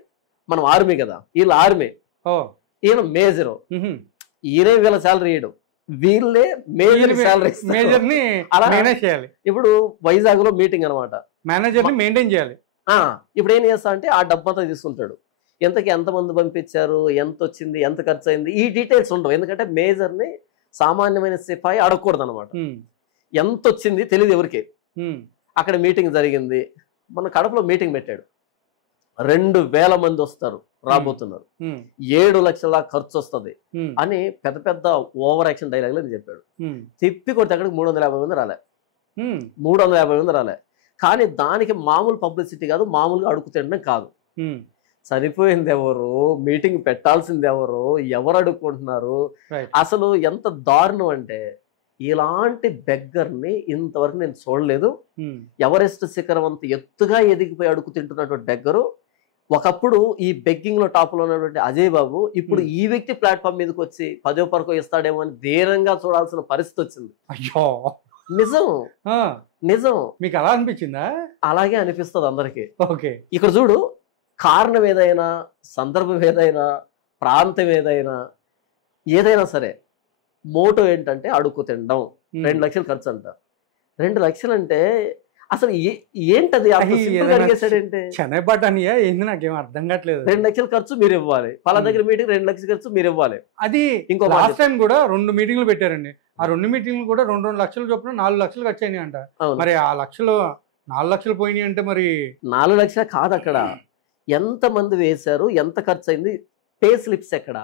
మనం ఆర్మీ కదా, వీళ్ళు ఆర్మీ, ఈయన మేజర్, ఈయనే వీళ్ళ శాలరీ ఇవ్వడం, వీళ్ళే మేజర్ శాలరీ చేయాలి. ఇప్పుడు వైజాగ్ లో మీటింగ్ అనమాట, మేనేజర్ ని మెయింటైన్ చేయాలి. ఇప్పుడు ఏం చేస్తా అంటే, ఆ డబ్బు అంతా తీసుకుంటాడు. ఎంతకి ఎంతమంది పంపించారు, ఎంత వచ్చింది, ఎంత ఖర్చు అయింది, ఈ డీటెయిల్స్ ఉండవు. ఎందుకంటే మేజర్ ని సామాన్యమైన సిపాయి అడగకూడదు అనమాట. ఎంత వచ్చింది తెలియదు ఎవరికి. అక్కడ మీటింగ్ జరిగింది, మన కడపలో మీటింగ్ పెట్టాడు, 2000 మంది వస్తారు, రాబోతున్నారు, 7 లక్షల ఖర్చు వస్తుంది అని పెద్ద పెద్ద ఓవర్ యాక్షన్ డైలాగులు అని చెప్పాడు. తిప్పి కొడితే అక్కడికి 350 మంది రాలే, 350 మంది రాలే. కానీ దానికి మామూలు పబ్లిసిటీ కాదు, మామూలుగా అడుగు తినడం కాదు. చనిపోయింది ఎవరు, మీటింగ్ పెట్టాల్సింది ఎవరు, ఎవరు అడుక్కుంటున్నారు, అసలు ఎంత దారుణం అంటే, ఇలాంటి బెగ్గర్ని ఇంతవరకు నేను చూడలేదు. ఎవరెస్ట్ శిఖరం అంత ఎత్తుగా ఎదిగిపోయి అడుగు తింటున్నటువంటి బెగ్గరు. ఒకప్పుడు ఈ బెగ్గింగ్ లో టాప్ లో ఉన్నటువంటి అజయ్ బాబు ఇప్పుడు ఈ వ్యక్తి ప్లాట్ఫామ్ మీదకి వచ్చి 10వ పరకో ఇస్తాడేమో అని ధీరంగా చూడాల్సిన పరిస్థితి వచ్చింది. అయ్యో, నిజం నిజం. మీకు అలా అనిపించిందా? అలాగే అనిపిస్తుంది అందరికి. ఓకే, ఇక్కడ చూడు, కారణం ఏదైనా, సందర్భం ఏదైనా, ప్రాంతం ఏదైనా సరే, మోటో ఏంటంటే అడుక్కు తినడం. 2 లక్షలు ఖర్చు అంట. 2 లక్షలు అంటే అసలు ఏంటది అడిగేసాడంటే చెన్నై బటానియా ఏంది నాకేం అర్థం కావట్లేదు. 2 లక్షల ఖర్చు మీరు ఇవ్వాలి, పలా దగ్గర మీటింగ్ 2 లక్షల ఖర్చు మీరు ఇవ్వాలి. అది ఇంకో లాస్ట్ టైం కూడా 2 మీటింగ్లు పెట్టారండి. ఆ 2 మీటింగ్లు కూడా 2 లక్షలు చొప్పున 4 లక్షలు ఖర్చు అయినాయి అంట. మరి ఆ 4 లక్షలు పోయినాయి అంటే మరి 4 లక్షలు కాదు, అక్కడ ఎంత మంది వేశారు, ఎంత ఖర్చు అయింది, పే స్లిప్స్ ఎక్కడ?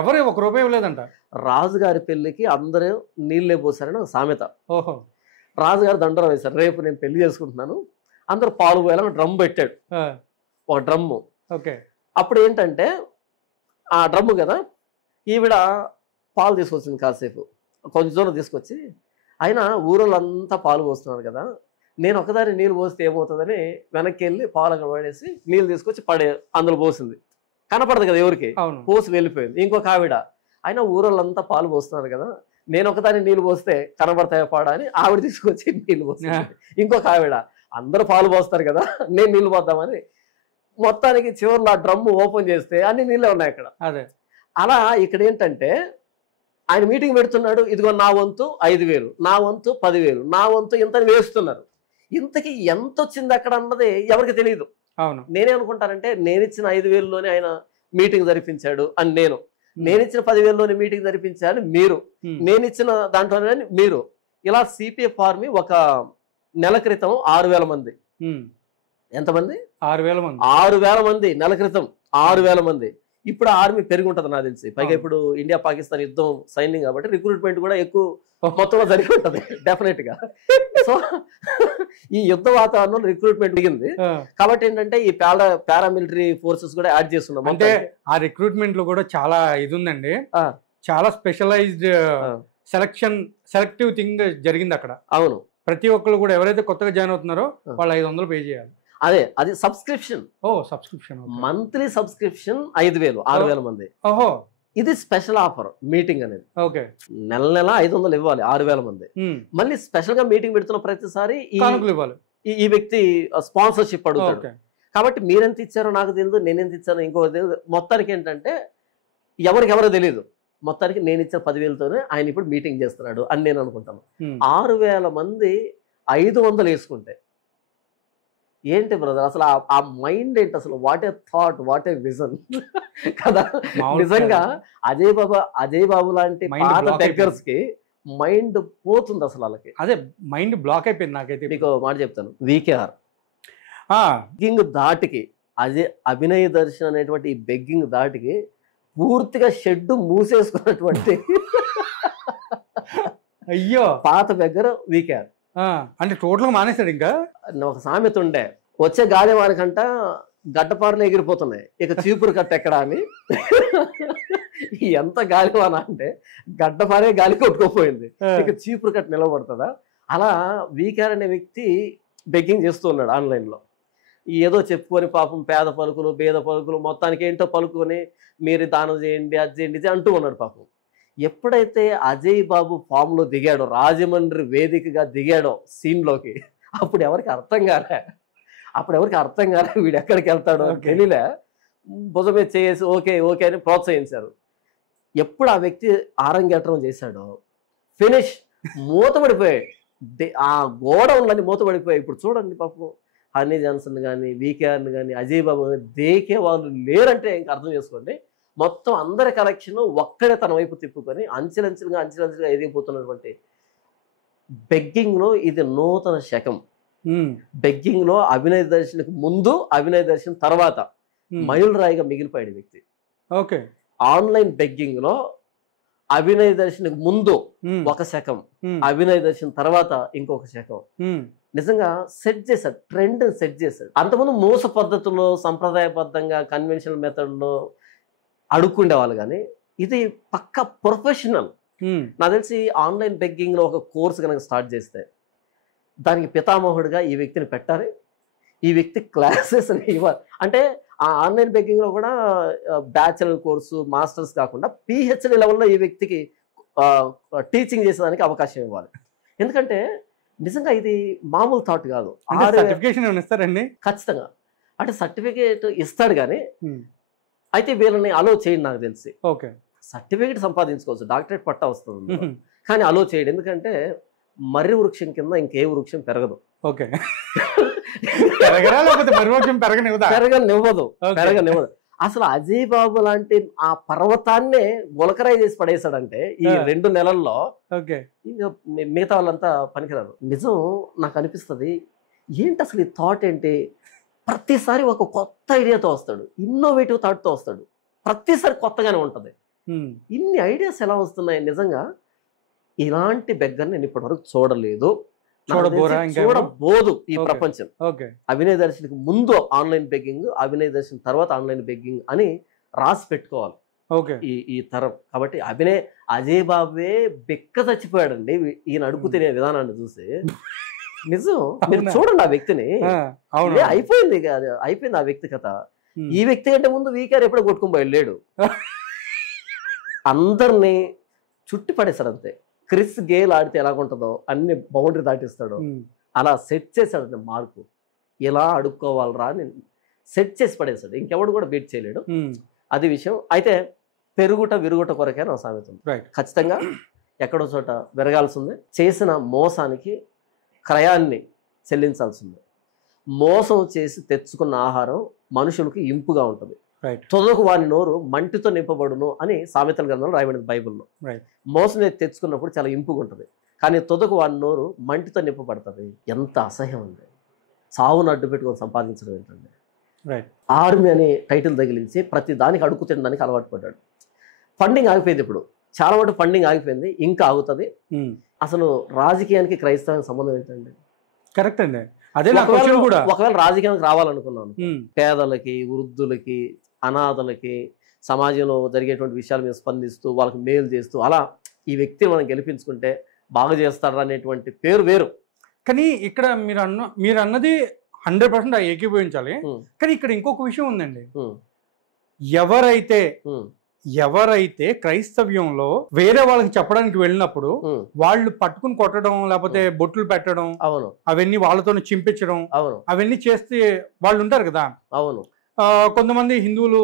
ఎవరు 1 రూపాయి ఇవ్వలేదంట. రాజుగారి పెళ్లికి అందరూ నీళ్ళే పోసారని ఒక సామెత. ఓహో. రాజుగారు దండలు వేశారు, రేపు నేను పెళ్లి చేసుకుంటున్నాను, అందరూ పాలు పోయాలని డ్రమ్ పెట్టాడు, ఒక డ్రమ్ము. ఓకే. అప్పుడు ఏంటంటే ఆ డ్రమ్ము కదా, ఈవిడ పాలు తీసుకొచ్చింది, కాసేపు కొంచెం దూరం తీసుకొచ్చి, అయినా ఊరోళ్ళంతా పాలు పోస్తున్నారు కదా, నేను ఒకదారి నీళ్ళు పోస్తే ఏమవుతుందని వెనక్కి వెళ్ళి పాలు అక్కడ పడేసి నీళ్ళు తీసుకొచ్చి అందులో పోసింది. కనపడదు కదా ఎవరికి, పోసి వెళ్ళిపోయింది. ఇంకొక ఆవిడ, అయినా ఊరోళ్ళంతా పాలు పోస్తున్నారు కదా, నేను ఒకదాని నీళ్ళు పోస్తే కనబడతాయో పాడా అని ఆవిడ తీసుకొచ్చి నీళ్ళు పోస్తుంది. ఇంకొక ఆవిడ, అందరూ పాలు పోస్తారు కదా, నేను నీళ్ళు పోద్దామని మొత్తానికి చివరిలో ఆ డ్రమ్ ఓపెన్ చేస్తే అన్ని నీళ్ళే ఉన్నాయి అక్కడ. అలా ఇక్కడ ఏంటంటే ఆయన మీటింగ్ పెడుతున్నాడు, ఇదిగో నా వంతు 5,000, నా వంతు 10,000, నా వంతు ఇంతని వేస్తున్నారు. ఇంతకీ ఎంత వచ్చింది అక్కడ అన్నది ఎవరికి తెలియదు. నేనే అనుకుంటానంటే నేను ఇచ్చిన 5,000లోనే ఆయన మీటింగ్ జరిపించాడు అని నేను ఇచ్చిన 10,000లోనే మీటింగ్ జరిపించాను మీరు, నేను ఇచ్చిన దాంట్లోనే మీరు. ఇలా సిపిఎఫ్ ఆర్మీ ఒక నెల క్రితం 6,000 మంది. ఎంతమంది? 6,000 మంది నెల క్రితం, 6,000 మంది. ఇప్పుడు ఆర్మీ పెరిగి ఉంటుంది నాకు తెలిసి. పైగా ఇప్పుడు ఇండియా పాకిస్తాన్ యుద్ధం సైన్యం కాబట్టి రిక్రూట్మెంట్ కూడా ఎక్కువ మొత్తంలో జరిగి ఉంటుంది డెఫినెట్ గా. సో ఈ యుద్ధ వాతావరణంలో రిక్రూట్మెంట్ దిగింది కాబట్టి ఏంటంటే ఈ పారామిలిటరీ ఫోర్సెస్ కూడా యాడ్ చేస్తున్నాం. అంటే ఆ రిక్రూట్మెంట్ లో కూడా చాలా ఇది ఉందండి, చాలా స్పెషలైజ్డ్ సెలెక్టివ్ థింగ్ జరిగింది అక్కడ. అవును, ప్రతి ఒక్కరు కూడా ఎవరైతే కొత్తగా జాయిన్ అవుతున్నారో వాళ్ళు 500 పే చేయాలి. అది సబ్స్క్రిప్షన్. సబ్స్క్రిప్షన్, మంత్లీ సబ్స్క్రిప్షన్ 5,000, 6,000 మంది. ఇది స్పెషల్ ఆఫర్ మీటింగ్ అనేది. ఓకే. నెల 500 ఇవ్వాలి 6,000 మంది. మళ్ళీ స్పెషల్ గా మీటింగ్ పెడుతున్న ప్రతిసారి ఈ వ్యక్తి స్పాన్సర్షిప్ అడుగుతాడు. కాబట్టి మీరెంత ఇచ్చారో నాకు తెలియదు, నేనెంత ఇచ్చానో ఇంకొక తెలియదు. మొత్తానికి ఏంటంటే ఎవరో తెలియదు. మొత్తానికి నేను ఇచ్చిన 10,000తోనే ఆయన ఇప్పుడు మీటింగ్ చేస్తున్నాడు అని నేను అనుకుంటాను. 6,000 మంది 500 వేసుకుంటే ఏంటి బ్రదర్ అసలు ఆ మైండ్ ఏంటి అసలు? What a thought, what a vision కదా. నిజంగా అజయ్ బాబు లాంటి పాత బెగ్గర్స్ కి మైండ్ పోతుంది అసలు. వాళ్ళకి అదే మైండ్ బ్లాక్ అయిపోయింది. నాకైతే మీకు మాట చెప్తాను, వీకేఆర్ బెగ్గింగ్ దాటికి అభినయ దర్శన్ అనేటువంటి ఈ బెగ్గింగ్ దాటికి పూర్తిగా షెడ్ మూసేసుకున్నటువంటి అయ్యో పాత బెగ్గర్ వీకేఆర్. అంటే టోటల్గా మానేశాడు. ఇంకా ఒక సామెత ఉండే, వచ్చే గాలి వారికంట గడ్డపారలు ఎగిరిపోతున్నాయి, ఇక చీపురు కట్ట ఎక్కడా అని. ఎంత గాలివాన అంటే గడ్డపారే గాలి కొట్టుకోపోయింది, ఇక చీపురు కట్ట నిలబడుతుందా? అలా వీకేఆర్ అనే వ్యక్తి బెగ్గింగ్ చేస్తూ ఉన్నాడు ఆన్లైన్లో. ఏదో చెప్పుకొని పాపం పేద పలుకులు బేద పలుకులు మొత్తానికి ఏంటో పలుకొని మీరు దానం చేయండి, అది చేయండి, ఇది అంటూ ఉన్నాడు పాపం. ఎప్పుడైతే అజయ్ బాబు ఫామ్లో దిగాడో, రాజమండ్రి వేదికగా దిగాడో సీన్లోకి, అప్పుడు ఎవరికి అర్థం కాలే వీడు ఎక్కడికి వెళ్తాడో తెలియలే. భుజమే చేసి ఓకే ఓకే అని ప్రోత్సహించారు. ఎప్పుడు ఆ వ్యక్తి ఆరంగేట్రం చేశాడో ఫినిష్, మూతపడిపోయాయి ఆ గోడౌన్లన్నీ మూతపడిపోయాయి. ఇప్పుడు చూడండి పాపం హనీ జాన్సన్ కానీ వీకేఆర్ని కానీ అజయ్ బాబు కానీ దేకే వాళ్ళు లేరంటే ఇంకా అర్థం చేసుకోండి. మొత్తం అందరి కలెక్షన్ ఒక్కడే తన వైపు తిప్పుకొని అంచెలంచెలుగా ఎదిగిపోతున్నటువంటి బెగ్గింగ్లో ఇది నూతన శకం. బెగ్గింగ్లో అభినయ దర్శన్కి ముందు, అభినయ దర్శన్ తర్వాత మైలురాయిగా మిగిలిపోయాడు వ్యక్తి. ఓకే. ఆన్లైన్ బెగ్గింగ్లో అభినయ దర్శన్కి ముందు ఒక శకం, అభినయ దర్శన్ తర్వాత ఇంకొక శకం. నిజంగా సెట్ చేశాడు, ట్రెండ్ సెట్ చేశాడు. అంతకుముందు మోస పద్ధతుల్లో సంప్రదాయబద్ధంగా కన్వెన్షనల్ మెథడ్లో అడుక్కుండేవాళ్ళు, కానీ ఇది పక్కా ప్రొఫెషనల్. నాకు తెలిసి ఆన్లైన్ బెగ్గింగ్లో ఒక కోర్స్ కనుక స్టార్ట్ చేస్తే దానికి పితామహుడిగా ఈ వ్యక్తిని పెట్టాలి, ఈ వ్యక్తి క్లాసెస్ ఇవ్వాలి. అంటే ఆ ఆన్లైన్ బెగ్గింగ్లో కూడా బ్యాచిలర్ కోర్సు, మాస్టర్స్ కాకుండా పిహెచ్డి లెవెల్లో ఈ వ్యక్తికి టీచింగ్ చేసేదానికి అవకాశం ఇవ్వాలి. ఎందుకంటే నిజంగా ఇది మామూలు థాట్ కాదు. సర్టిఫికేషన్ ఇస్తారండి ఖచ్చితంగా. అంటే సర్టిఫికేట్ ఇస్తాడు కానీ అయితే వీళ్ళని అలో చేయండి. నాకు తెలిసి సర్టిఫికేట్ సంపాదించుకోవచ్చు, డాక్టరేట్ పట్టా వస్తుంది కానీ అలో చేయడు. ఎందుకంటే మర్రి వృక్షం కింద ఇంకే వృక్షం పెరగదు. ఓకే. పెరగరా లేకపోతే మర్రి వృక్షం పెరగనివ్వదు. అసలు అజయ్ బాబు లాంటి ఆ పర్వతాన్నే గులకరాయి చేసి పడేశాడంటే ఈ 2 నెలల్లో ఇంకా మిగతా వాళ్ళంతా పనికిరారు. నిజం నాకు అనిపిస్తుంది, ఏంటి అసలు ఈ థాట్ ఏంటి? ప్రతిసారి ఒక కొత్త ఐడియాతో వస్తాడు, ఇన్నోవేటివ్ థాట్తో వస్తాడు, ప్రతిసారి కొత్తగానే ఉంటుంది. ఇన్ని ఐడియాస్ ఎలా వస్తున్నాయి? నిజంగా ఇలాంటి బెగ్గర్ నేను ఇప్పటివరకు చూడలేదు, చూడబోదు ఈ ప్రపంచం. అభినయ్ దర్శన్కి ముందు ఆన్లైన్ బెగ్గింగ్, అభినయ్ దర్శన్ తర్వాత ఆన్లైన్ బెగ్గింగ్ అని రాసి పెట్టుకోవాలి ఈ తరం. కాబట్టి అజయ్ బాబే బెక్క చచ్చిపోయాడండి ఈయన అడుగు తినే విధానాన్ని చూసి. నిజం, మీరు చూడండి ఆ వ్యక్తిని, అయిపోయింది ఆ వ్యక్తి కథ. ఈ వ్యక్తి అంటే ముందు వీకేఆర్ ఎప్పుడో కొట్టుకుని వెళ్ళాడు, అందరినీ చుట్టి పడేశాడు అంతే. క్రిస్ గేల్ ఆడితే ఎలాగుంటుందో అన్ని బౌండరీ దాటిస్తాడు, అలా సెట్ చేశాడు మార్కు. ఎలా అడుక్కోవాలరా అని సెట్ చేసి పడేశాడు, ఇంకెవడు కూడా బీట్ చేయలేడు. అది విషయం. అయితే పెరుగుట విరుగుట కొరకే నా సామెత. ఖచ్చితంగా ఎక్కడో చోట విరగాల్సిందే. చేసిన మోసానికి క్రయాన్ని చెల్లించాల్సిందే. మోసం చేసి తెచ్చుకున్న ఆహారం మనుషులకి ఇంపుగా ఉంటుంది. తొదకు వాని నోరు మంటితో నింపబడును అని సామెతల గ్రంథంలో రాయబడింది బైబిల్లో. మోసం తెచ్చుకున్నప్పుడు చాలా ఇంపుగా ఉంటుంది, కానీ తొదకు వాని నోరు మంటితో నింపబడుతుంది. ఎంత అసహ్యం ఉంది! సావును అడ్డు పెట్టుకొని సంపాదించడం ఏంటండి? ఆర్మీ అనే టైటిల్ తగిలించి ప్రతి దానికి అడుగు తినడానికి అలవాటు పడ్డాడు. ఫండింగ్ ఆగిపోయింది, ఇప్పుడు చాలా మటుకు ఫండింగ్ ఆగిపోయింది, ఇంకా ఆగుతుంది. అసలు రాజకీయానికి క్రైస్తవానికి సంబంధం ఏంటండి? కరెక్ట్ అండి. ఒకవేళ రాజకీయానికి రావాలనుకున్నాను, పేదలకి, వృద్ధులకి, అనాథలకి, సమాజంలో జరిగేటువంటి విషయాల మీద స్పందిస్తూ వాళ్ళకి మేలు చేస్తూ అలా ఈ వ్యక్తిని మనం గెలిపించుకుంటే బాగా చేస్తారా అనేటువంటి పేరు వేరు. కానీ ఇక్కడ మీరు అన్నది 100% ఏకీభవించాలి. కానీ ఇక్కడ ఇంకొక విషయం ఉందండి. ఎవరైతే క్రైస్తవ్యంలో వేరే వాళ్ళకి చెప్పడానికి వెళ్ళినప్పుడు వాళ్ళు పట్టుకుని కొట్టడం, లేకపోతే బొట్లు పెట్టడం, అవన్నీ వాళ్ళతో చింపించడం, అవన్నీ చేస్తే వాళ్ళు ఉంటారు కదా. కొంతమంది హిందువులు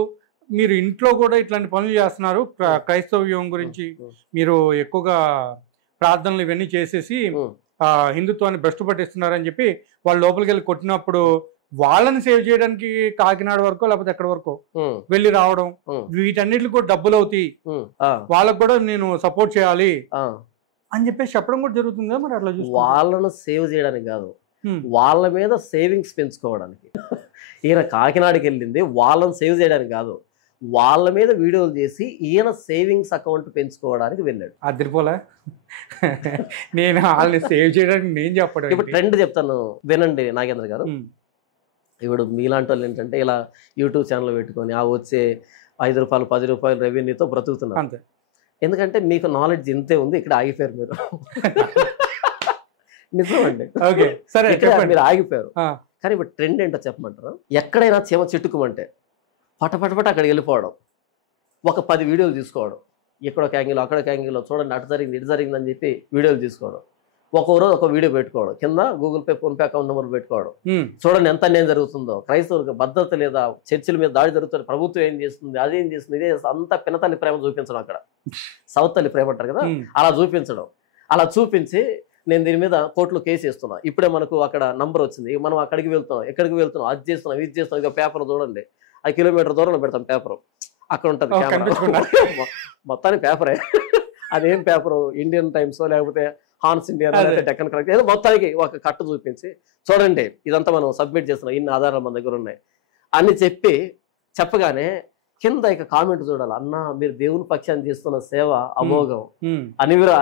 మీరు ఇంట్లో కూడా ఇట్లాంటి పనులు చేస్తున్నారు, క్రైస్తవ్యం గురించి మీరు ఎక్కువగా ప్రార్థనలు ఇవన్నీ చేసేసి హిందుత్వాన్ని భ్రష్టు పట్టిస్తున్నారని చెప్పి వాళ్ళు లోపలికి వెళ్ళి కొట్టినప్పుడు వాళ్ళని సేవ్ చేయడానికి కాకినాడ వరకు లేకపోతే ఎక్కడి వరకు వెళ్ళి రావడం, వీటన్నిటికి కూడా డబ్బులు అవుతాయి, వాళ్ళకు కూడా నేను సపోర్ట్ చేయాలి అని చెప్పేసి చెప్పడం కూడా జరుగుతుందా? మరి అట్లా చూసి వాళ్ళను సేవ్ చేయడానికి కాదు, వాళ్ళ మీద సేవింగ్స్ పెంచుకోవడానికి. ఈయన కాకినాడకి వెళ్ళింది వాళ్ళని సేవ్ చేయడానికి కాదు, వాళ్ళ మీద వీడియోలు చేసి ఈయన సేవింగ్స్ అకౌంట్ పెంచుకోవడానికి వెళ్ళాడు. అదిరిపోలే, నేను వాళ్ళని సేవ్ చేయడానికి నేను చెప్పడం. ఇప్పుడు ట్రెండ్ చెప్తాను వినండి నాగేంద్ర గారు. ఇప్పుడు మీలాంటి వాళ్ళు ఏంటంటే ఇలా యూట్యూబ్ ఛానల్ పెట్టుకొని ఆ వచ్చే 5 రూపాయలు 10 రూపాయలు రెవెన్యూతో బ్రతుకుతున్నారు అంతే. ఎందుకంటే మీకు నాలెడ్జ్ ఇంతే ఉంది, ఇక్కడ ఆగిపోయారు మీరు. నిజమండి, మీరు ఆగిపోయారు. కానీ ఇప్పుడు ట్రెండ్ ఏంటో చెప్పమంటారు? ఎక్కడైనా చీమ చిట్టుకుమంటే పటపటపట అక్కడికి వెళ్ళిపోవడం, ఒక 10 వీడియోలు తీసుకోవడం, ఇక్కడ ఒక యాంగిల్ అక్కడ ఒక యాంగిల్లో చూడండి అటు జరిగింది ఇటు జరిగింది అని చెప్పి వీడియోలు తీసుకోవడం, ఒక్కొక్కరోజు ఒక వీడియో పెట్టుకోవడం, కింద Google pay phone pay account number పెట్టుకోవడం, చూడండి ఎంత అన్యాయం జరుగుతుందో, క్రైస్తవులకు భద్రత లేదా, చర్చిల మీద దాడి జరుగుతుంది, ప్రభుత్వం ఏం చేస్తుంది, అదేం చేస్తుంది, ఇదే అంతా పినతల్లి ప్రేమ చూపించడం, అక్కడ సౌత్ తల్లి ప్రేమ అంటారు కదా, అలా చూపించడం. అలా చూపించి నేను దీని మీద కోర్టులో కేసు వేస్తున్నా, ఇప్పుడే మనకు అక్కడ నంబర్ వచ్చింది, మనం అక్కడికి వెళ్తున్నాం, ఎక్కడికి వెళ్తున్నాం, అది చేస్తున్నాం ఇది చేస్తున్నాం, ఇక పేపర్ చూడండి 5 కిలోమీటర్ దూరంలో పెడతాం పేపర్, అక్కడ ఉంటుంది మొత్తానికి పేపరే. అదేం పేపరు, ఇండియన్ టైమ్స్ లేకపోతే హాన్స్ ఇండియా డెక్కన్ కరెక్ట్ ఏదో మొత్తానికి ఒక కట్టు చూపించి చూడండి ఇదంతా మనం సబ్మిట్ చేస్తున్నాం, ఇన్ని ఆధారాలు మన దగ్గర ఉన్నాయి అని చెప్పగానే కింద ఇక కామెంట్ చూడాలి, అన్న మీరు దేవుని పక్షాన్ని చేస్తున్న సేవ అమోఘం,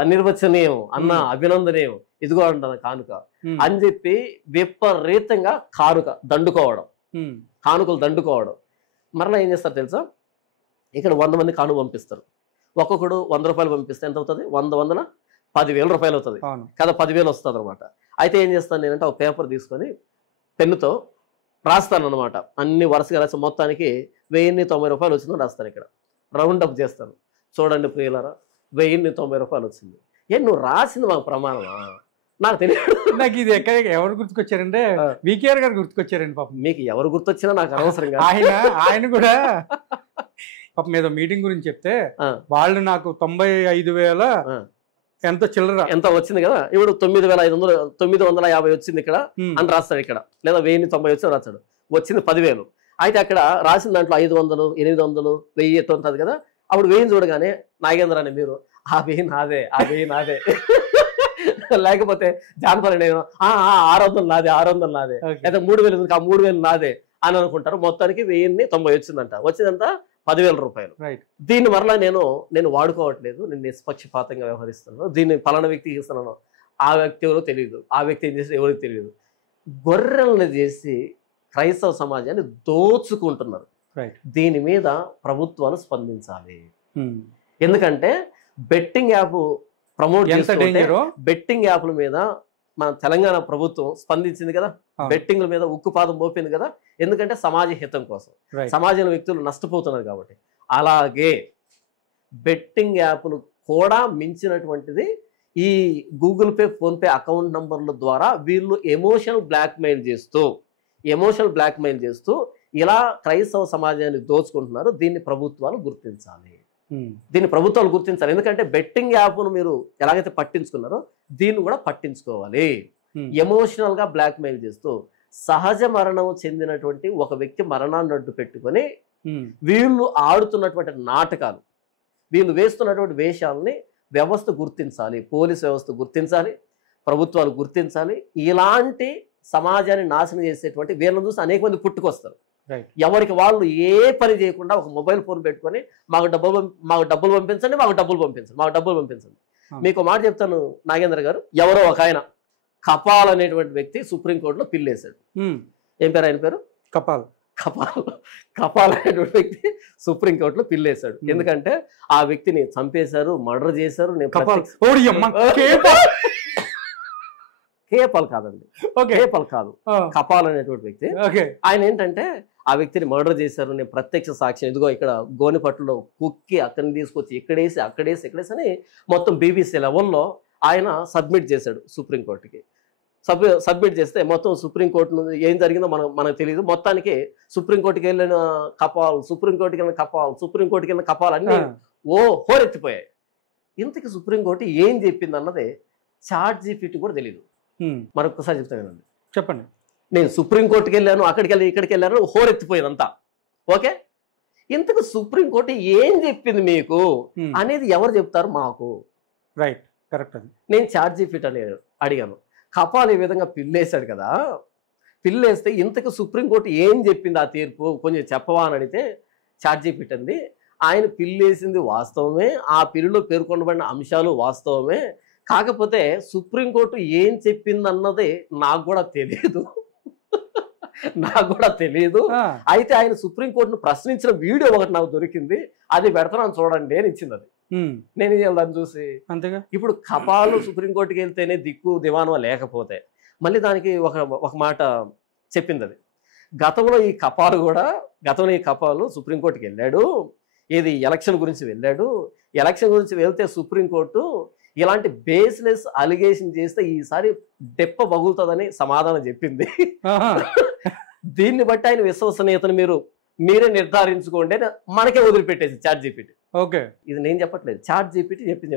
అనిర్వచనీయం, అన్న అభినందనీయం, ఇదిగో అంటాను కానుక అని చెప్పి విపరీతంగా దండుకోవడం, కానుకలు దండుకోవడం. మరలా ఏం చేస్తారు తెలుసా, ఇక్కడ 100 మంది కానుక పంపిస్తారు, ఒక్కొక్కడు 100 రూపాయలు పంపిస్తే ఎంత అవుతుంది, 100 10,000 రూపాయలు అవుతుంది కదా, 10,000 వస్తుంది అనమాట. అయితే ఏం చేస్తాను నేనంటే ఒక పేపర్ తీసుకొని పెన్నుతో రాస్తాను అనమాట, అన్ని వరుసగా రాసి మొత్తానికి 1090 రూపాయలు వచ్చిందని రాస్తాను. ఇక్కడ రౌండ్ అప్ చేస్తాను, చూడండి ప్రియులారా 1090 రూపాయలు వచ్చింది. నువ్వు రాసింది మాకు ప్రమాణమా? నాకు తెలియదు. నాకు ఇది ఎవరు గుర్తుకొచ్చారంటే వికేఆర్ గారు గుర్తుకొచ్చారండి. పాపం మీకు ఎవరు గుర్తొచ్చినా నాకు అనవసరంగా. ఆయన కూడా పాపం ఏదో మీటింగ్ గురించి చెప్తే వాళ్ళు నాకు 95,000 ఎంత చిల్లర ఎంత వచ్చింది కదా, ఇప్పుడు 9,500 950 వచ్చింది ఇక్కడ అని రాస్తాడు ఇక్కడ, లేదా 1090 వచ్చి రాస్తాడు, వచ్చింది 10,000. అయితే అక్కడ రాసిన దాంట్లో 500 800 1000 ఎత్తు ఉంటుంది కదా, అప్పుడు 1000 చూడగానే నాగేంద్ర అని మీరు ఆ 1000 నాదే, ఆ 1000 నాదే లేకపోతే జాన్పల్ 600 నాదే, 600 నాదే, లేదా 3,000 ఆ 3,000 నాదే అని అనుకుంటారు. మొత్తానికి 1090 వచ్చిందంట. వచ్చిందంతా 10,000 రూపాయలు. దీన్ని మరలా నేను వాడుకోవట్లేదు, నేను నిష్పక్షపాతంగా వ్యవహరిస్తున్నాను, దీన్ని పలానా వ్యక్తికి ఇస్తున్నాను, ఆ వ్యక్తి ఎవరో తెలియదు, ఆ వ్యక్తి ఏం చేస్తే ఎవరికి తెలియదు, గొర్రెలను చేసి క్రైస్తవ సమాజాన్ని దోచుకుంటున్నారు. దీని మీద ప్రభుత్వాలు స్పందించాలి. ఎందుకంటే బెట్టింగ్ యాప్ ప్రమోట్ చేస్తుంటే బెట్టింగ్ యాప్ల మీద మన తెలంగాణ ప్రభుత్వం స్పందించింది కదా, బెట్టింగ్ల మీద ఉక్కుపాదం మోపింది కదా, ఎందుకంటే సమాజ హితం కోసం, సమాజంలో వ్యక్తులు నష్టపోతున్నారు కాబట్టి. అలాగే బెట్టింగ్ యాప్లు కూడా మించినటువంటిది ఈ గూగుల్ పే, ఫోన్పే అకౌంట్ నంబర్ల ద్వారా వీళ్ళు ఎమోషనల్ బ్లాక్మెయిల్ చేస్తూ ఇలా క్రైస్తవ సమాజాన్ని దోచుకుంటున్నారు. దీన్ని ప్రభుత్వాలు గుర్తించాలి. ఎందుకంటే బెట్టింగ్ యాప్ను మీరు ఎలాగైతే పట్టించుకున్నారో దీన్ని కూడా పట్టించుకోవాలి. ఎమోషనల్ గా బ్లాక్మెయిల్ చేస్తూ సహజ మరణం చెందినటువంటి ఒక వ్యక్తి మరణాన్ని అడ్డు పెట్టుకొని వీళ్ళు ఆడుతున్నటువంటి నాటకాలు, వీళ్ళు వేస్తున్నటువంటి వేషాలని వ్యవస్థ గుర్తించాలి, పోలీస్ వ్యవస్థ గుర్తించాలి, ప్రభుత్వాలు గుర్తించాలి. ఇలాంటి సమాజాన్ని నాశనం చేసేటువంటి వీళ్ళని చూసి అనేక మంది పుట్టుకొస్తారు. ఎవరికి వాళ్ళు ఏ పని చేయకుండా ఒక మొబైల్ ఫోన్ పెట్టుకొని మాకు డబ్బులు పంపించండి. మీకు మాట చెప్తాను నాగేంద్ర గారు, ఎవరో ఒక ఆయన కపాల్ అనేటువంటి వ్యక్తి సుప్రీంకోర్టులో పిల్లేశాడు. ఏం పేరు ఆయన పేరు? కపాల్ అనేటువంటి వ్యక్తి సుప్రీంకోర్టులో పిల్లేశాడు. ఎందుకంటే ఆ వ్యక్తిని చంపేశారు, మర్డర్ చేశారు. కేపాల్ కాదండి, కేపాల్ కాదు, కపాల్ అనేటువంటి వ్యక్తి. ఆయన ఏంటంటే ఆ వ్యక్తిని మర్డర్ చేశారు, నేను ప్రత్యక్ష సాక్ష్యం, ఇదిగో ఇక్కడ గోనిపట్టులో కుక్కి అక్కడిని తీసుకొచ్చి ఇక్కడేసి అని మొత్తం BBC లెవెల్లో ఆయన సబ్మిట్ చేశాడు సుప్రీంకోర్టుకి. సబ్మిట్ చేస్తే మొత్తం సుప్రీంకోర్టు ఏం జరిగిందో మనకు తెలియదు. మొత్తానికి సుప్రీంకోర్టుకి వెళ్ళిన కపాల్ అన్ని హోరెత్తిపోయాయి. ఇంతకీ సుప్రీంకోర్టు ఏం చెప్పింది అన్నది ChatGPT కూడా తెలియదు. మరొకసారి చెప్తాను, చెప్పండి. నేను సుప్రీంకోర్టుకి వెళ్ళాను, ఇక్కడికి వెళ్ళాను, హోరెత్తిపోయిందంతా. ఓకే, ఇంతకు సుప్రీంకోర్టు ఏం చెప్పింది మీకు అనేది ఎవరు చెప్తారు మాకు? Right, correct. నేను ChatGPT అని అడిగాను. కపాల్ ఈ విధంగా పిల్లేశాడు కదా, పిల్లేస్తే ఇంతకు సుప్రీంకోర్టు ఏం చెప్పింది ఆ తీర్పు కొంచెం చెప్పవా అని అడిగితే ChatGPT అంది, ఆయన పిల్లేసింది వాస్తవమే, ఆ పిల్లులో పేర్కొనబడిన అంశాలు వాస్తవమే, కాకపోతే సుప్రీంకోర్టు ఏం చెప్పిందన్నది నాకు కూడా తెలియదు. అయితే ఆయన సుప్రీంకోర్టును ప్రశ్నించిన వీడియో ఒకటి నాకు దొరికింది, అది పెడతాను చూడండి అని ఇచ్చింది. అది నేను దాన్ని చూసి అంతేగా, ఇప్పుడు కపాలు సుప్రీంకోర్టుకి వెళ్తేనే దిక్కు దివానం లేకపోతే మళ్ళీ దానికి ఒక మాట చెప్పింది. అది గతంలో ఈ కపాలు సుప్రీంకోర్టుకి వెళ్ళాడు, ఏది ఎలక్షన్ గురించి వెళ్ళాడు, ఎలక్షన్ గురించి వెళ్తే సుప్రీంకోర్టు ఇలాంటి బేస్లెస్ అలిగేషన్ చేస్తే ఈసారి దెప్ప పగులుతుందని సమాధానం చెప్పింది. దీన్ని బట్టి ఆయన విశ్వసనీయతను మీరే నిర్ధారించుకోండి, మనకే వదిలిపెట్టేసి ChatGPT. ఓకే, ఇది నేను చెప్పట్లేదు, ChatGPT చెప్పింది.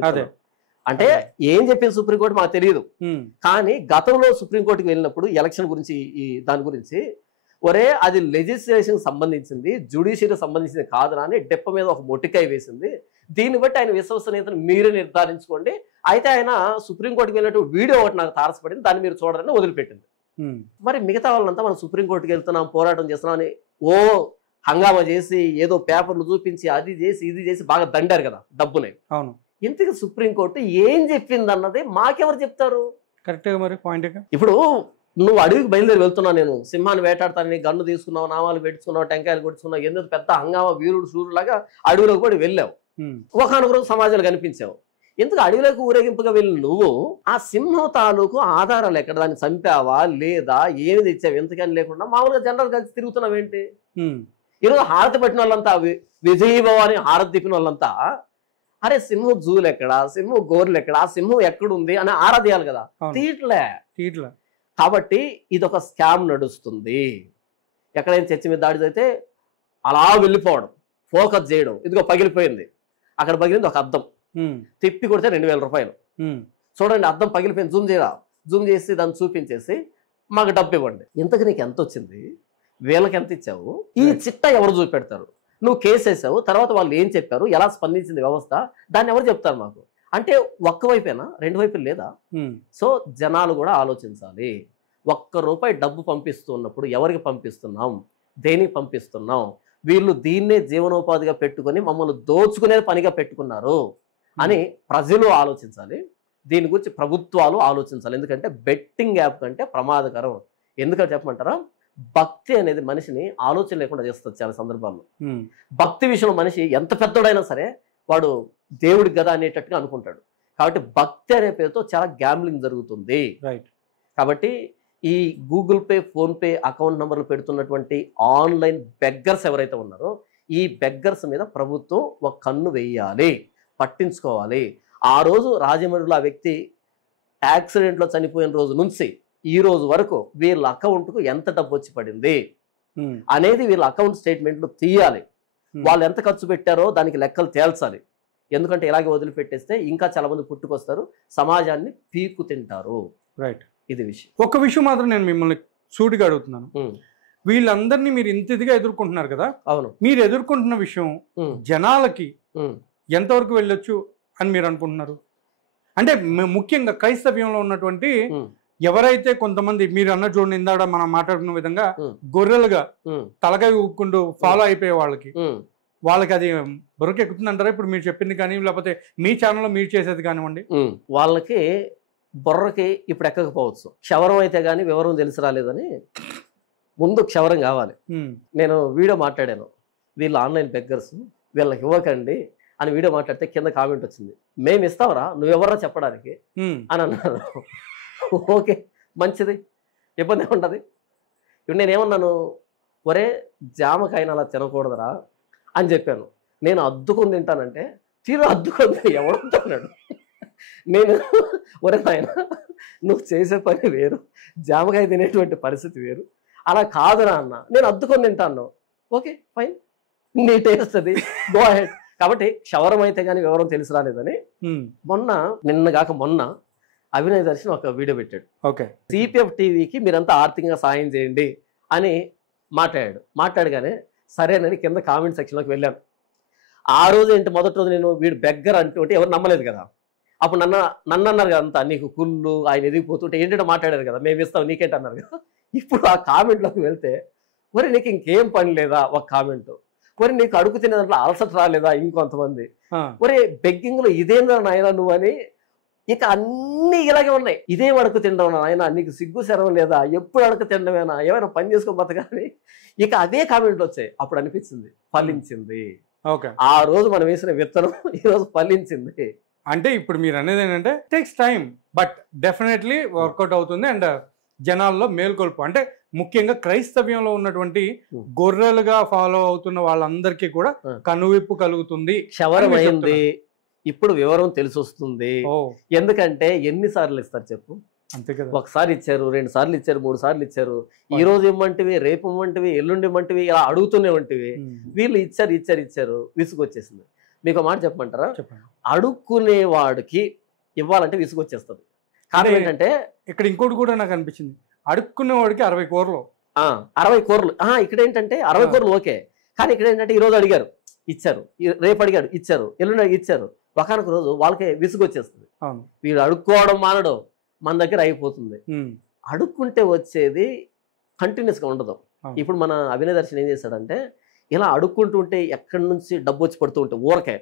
అంటే ఏం చెప్పింది సుప్రీంకోర్టు మాకు తెలియదు, కానీ గతంలో సుప్రీంకోర్టుకి వెళ్ళినప్పుడు ఎలక్షన్ గురించి దాని గురించి అది లెజిస్లేషన్ సంబంధించింది, జ్యుడిషియరీ సంబంధించింది కాదురా అని డెప్ప మీద ఒక మొట్టికాయ వేసింది. దీన్ని బట్టి ఆయన విశ్వసనీయతను మీరే నిర్ధారించుకోండి. అయితే ఆయన సుప్రీంకోర్టుకి వెళ్ళినట్టు వీడియో ఒకటి నాకు తారసపడింది, దాన్ని మీరు చూడాలని వదిలిపెట్టింది. మరి మిగతా వాళ్ళంతా మనం సుప్రీంకోర్టుకి వెళ్తున్నాం, పోరాటం చేస్తున్నాం అని హంగామా చేసి ఏదో పేపర్లు చూపించి అది చేసి ఇది చేసి బాగా దండారు కదా డబ్బుని. అవును, ఇంతకీ సుప్రీంకోర్టు ఏం చెప్పింది అన్నది మాకెవరు చెప్తారు? కరెక్ట్గా మరి పాయింట్. ఇప్పుడు నువ్వు అడవికి బయలుదేరి వెళ్తున్నావు, నేను సింహాన్ని వేటాడతానని గన్ను తీసుకున్నావు, నామాలు పెట్టుకున్నావు, టెంకాయలు కొట్టుకున్నావు, ఎందుకు పెద్ద హంగామా వీరుడు సూర్యులాగా అడవిలోకి కూడా వెళ్ళావు, ఒకనొక రోజు సమాజాలు కనిపించావు. ఎందుకు అడవిలోకి ఊరేగింపుగా వెళ్ళి నువ్వు ఆ సింహం తాలూకు ఆధారాలు ఎక్కడ, దాన్ని చంపావా లేదా ఏమి తెచ్చావు ఎంతకని లేకుండా మామూలుగా జనరల్ కలిసి తిరుగుతున్నావు ఏంటి? ఈరోజు హారతి పట్టిన వాళ్ళంతా, విజయభవాని హారతి తిప్పిన వాళ్ళంతా అరే సింహం జూలు ఎక్కడా, సింహం గోర్లు ఎక్కడా, సింహం ఎక్కడుంది అని ఆరాధేయాలి కదా, తీట్లే. కాబట్టి ఇదొక స్కామ్ నడుస్తుంది. ఎక్కడైనా చర్చి మీద దాడి అయితే అలా వెళ్ళిపోవడం, ఫోకస్ చేయడం, ఇదిగో పగిలిపోయింది, అక్కడ పగిలింది ఒక అద్దం, తిప్పి కొడితే 2,000 రూపాయలు, చూడండి అద్దం పగిలిపోయింది, జూమ్ చేసి దాన్ని చూపించేసి మాకు డబ్బు ఇవ్వండి. ఇంతకు నీకు ఎంత వచ్చింది, వీళ్ళకి ఎంత ఇచ్చావు, ఈ చిట్టా ఎవరు చూపెడతారు? నువ్వు కేసు వేసావు, తర్వాత వాళ్ళు ఏం చెప్పారు, ఎలా స్పందించింది వ్యవస్థ, దాన్ని ఎవరు చెప్తారు మాకు? అంటే ఒక్క వైపేనా, రెండు వైపులు లేదా? సో జనాలు కూడా ఆలోచించాలి. ₹1 డబ్బు పంపిస్తున్నప్పుడు ఎవరికి పంపిస్తున్నాం, దేనికి పంపిస్తున్నాం? వీళ్ళు దీన్నే జీవనోపాధిగా పెట్టుకొని మమ్మల్ని దోచుకునే పనిగా పెట్టుకున్నారు అని ప్రజలు ఆలోచించాలి. దీని గురించి ప్రభుత్వాలు ఆలోచించాలి. ఎందుకంటే బెట్టింగ్ యాప్ కంటే ప్రమాదకరం. ఎందుకంటే చెప్పమంటారా, భక్తి అనేది మనిషిని ఆలోచన లేకుండా చేస్తుంది చాలా సందర్భాల్లో. భక్తి విషయంలో మనిషి ఎంత పెద్దోడైనా సరే వాడు దేవుడికి కదా అనేటట్టుగా అనుకుంటాడు. కాబట్టి భక్తి అనే పేరుతో చాలా గ్యాంబ్లింగ్ జరుగుతుంది. కాబట్టి ఈ గూగుల్ పే, ఫోన్పే అకౌంట్ నెంబర్లు పెడుతున్నటువంటి ఆన్లైన్ బెగ్గర్స్ ఎవరైతే ఉన్నారో ఈ బెగ్గర్స్ మీద ప్రభుత్వం ఒక కన్ను వేయాలి, పట్టించుకోవాలి. ఆ రోజు రాజమండ్రిలో ఆ వ్యక్తి యాక్సిడెంట్లో చనిపోయిన రోజు నుంచి ఈ రోజు వరకు వీళ్ళ అకౌంట్కు ఎంత డబ్బు వచ్చి పడింది అనేది వీళ్ళ అకౌంట్ స్టేట్మెంట్లు తీయాలి. వాళ్ళు ఎంత ఖర్చు పెట్టారో దానికి లెక్కలు తేల్చాలి. ఎందుకంటే ఇలాగే వదిలిపెట్టేస్తే ఇంకా చాలా మంది పుట్టుకొస్తారు, సమాజాన్ని పీకు తింటారు. రైట్, ఇది విషయం. ఒక విషయం మాత్రం నేను మిమ్మల్ని సూటిగా అడుగుతున్నాను. వీళ్ళందరినీ మీరు ఇంత ఇదిగా ఎదుర్కొంటున్నారు కదా, అవును, మీరు ఎదుర్కొంటున్న విషయం జనాలకి ఎంతవరకు వెళ్ళొచ్చు అని మీరు అనుకుంటున్నారు? అంటే ముఖ్యంగా క్రైస్తవ్యంలో ఉన్నటువంటి ఎవరైతే కొంతమంది మీరు అన్న చూడండి, ఇందాక మనం మాట్లాడుకున్న విధంగా గొర్రెలుగా తలకాయ ఊపుకుంటూ ఫాలో అయిపోయే వాళ్ళకి అది బుర్రకెక్కుతుంది అంటారా ఇప్పుడు మీరు చెప్పింది కానీ, లేకపోతే మీ ఛానల్లో మీరు చేసేది కానివ్వండి? వాళ్ళకి బుర్రకి ఇప్పుడు ఎక్కకపోవచ్చు. క్షవరం అయితే కానీ వివరం తెలిసి రాలేదని ముందు క్షవరం కావాలి. నేను వీడియో మాట్లాడాను, వీళ్ళు ఆన్లైన్ బెగ్గర్స్, వీళ్ళకి ఇవ్వకండి అని వీడియో మాట్లాడితే కింద కామెంట్ వచ్చింది, మేము ఇస్తావరా, నువ్వెవరా చెప్పడానికి అని అన్నారు. ఓకే, మంచిది, ఇబ్బంది ఏముంటుంది. ఇప్పుడు నేనేమన్నాను, ఒరే జామకాయన అలా తినకూడదురా అని చెప్పాను. నేను అద్దుకొని తింటానంటే తీరు అద్దుకొని ఎవడుతున్నాడు. నేను ఒరే నాయన నువ్వు చేసే పని వేరు, జామకాయ తినేటువంటి పరిస్థితి వేరు, అలా కాదురా అన్న, నేను అద్దుకొని తింటాను. ఓకే ఫైన్, నీ టేస్ట్ అది, గో అహెడ్. కాబట్టి క్షవరం అయితే కానీ వివరం తెలిసి రాలేదని మొన్న అభినయ్ దర్శన్ ఒక వీడియో పెట్టాడు. ఓకే, సిపిఎఫ్ టీవీకి మీరంతా ఆర్థికంగా సాయం చేయండి అని మాట్లాడగానే సరేనని కింద కామెంట్ సెక్షన్లోకి వెళ్ళాను. ఆ రోజు ఏంటి, మొదటి రోజు నేను వీడు బెగ్గర్ అంటుంటే ఎవరు నమ్మలేదు కదా. అప్పుడు నన్ను అన్నారు కదా అంతా, నీకు కుళ్ళు, ఆయన ఎదిగిపోతుంటే ఏంటంటే మాట్లాడారు కదా, మేము ఇస్తాం నీకేంటి అన్నారు కదా. ఇప్పుడు ఆ కామెంట్లోకి వెళ్తే, మరి నీకు ఇంకేం పని లేదా ఒక కామెంట్, మరి నీకు అడుగు తినే దాంట్లో అలసట రాలేదా ఇంకొంతమంది, మరి బెగ్గింగ్లో ఇదేందా నాయన నువ్వు అని. ఇక అన్ని ఇలాగే ఉన్నాయి, ఇదే అడుగు తినడం నాయన, నీకు సిగ్గు శరం లేదా, ఎప్పుడు అడుగు తినడమేనా, ఏమైనా పని చేసుకోబోత కానీ. ఇక అదే కామెంట్లు వచ్చాయి. అప్పుడు అనిపించింది ఫలించింది. ఆ రోజు మనం వేసిన విత్తనం ఈ రోజు ఫలించింది. అంటే ఇప్పుడు మీరు అనేది ఏంటంటే takes time, but definitely work out అవుతుంది. అండ్ జనాల్లో మేల్కొల్పు, అంటే ముఖ్యంగా క్రైస్తవ్యంలో ఉన్నటువంటి గొర్రెలుగా ఫాలో అవుతున్న వాళ్ళందరికీ కూడా కనువిప్పు కలుగుతుంది. క్షవరమైంది, ఇప్పుడు వివరం తెలిసి వస్తుంది. ఎందుకంటే ఎన్నిసార్లు ఇస్తారు చెప్పు, అంతే కదా. ఒకసారి ఇచ్చారు, 2 సార్లు ఇచ్చారు, 3 సార్లు ఇచ్చారు, ఈ రోజు ఇమ్మంటివి, రేపు ఇమ్మంటివి, ఎల్లుండి ఇమ్మంటివి, ఇలా అడుగుతూనే వంటివి. వీళ్ళు ఇచ్చారు విసుగొచ్చేసింది. మీకు మాట చెప్పమంటారా, అడుక్కునేవాడికి ఇవ్వాలంటే విసుగొచ్చేస్తుంది. కారణం ఏంటంటే ఇక్కడ ఇంకోటి కూడా నాకు అనిపించింది, అడుక్కునేవాడికి 60 కూరలు 60 కూరలు. ఇక్కడ ఏంటంటే 60 కూరలు ఓకే, కానీ ఇక్కడ ఏంటంటే ఈ రోజు అడిగారు ఇచ్చారు, రేపు అడిగాడు ఇచ్చారు, ఎల్లుండి ఇచ్చారు. ఒకనొక రోజు వాళ్ళకి విసుగొచ్చేస్తుంది. వీడు అడుక్కోవడం మానడం మన దగ్గర అయిపోతుంది. అడుక్కుంటే వచ్చేది కంటిన్యూస్గా ఉండదు. ఇప్పుడు మన అభినయ్ దర్శన్ ఏం చేశాడంటే, ఇలా అడుక్కుంటుంటే ఎక్కడి నుంచి డబ్బు వచ్చి పడుతూ ఉంటే ఊరకే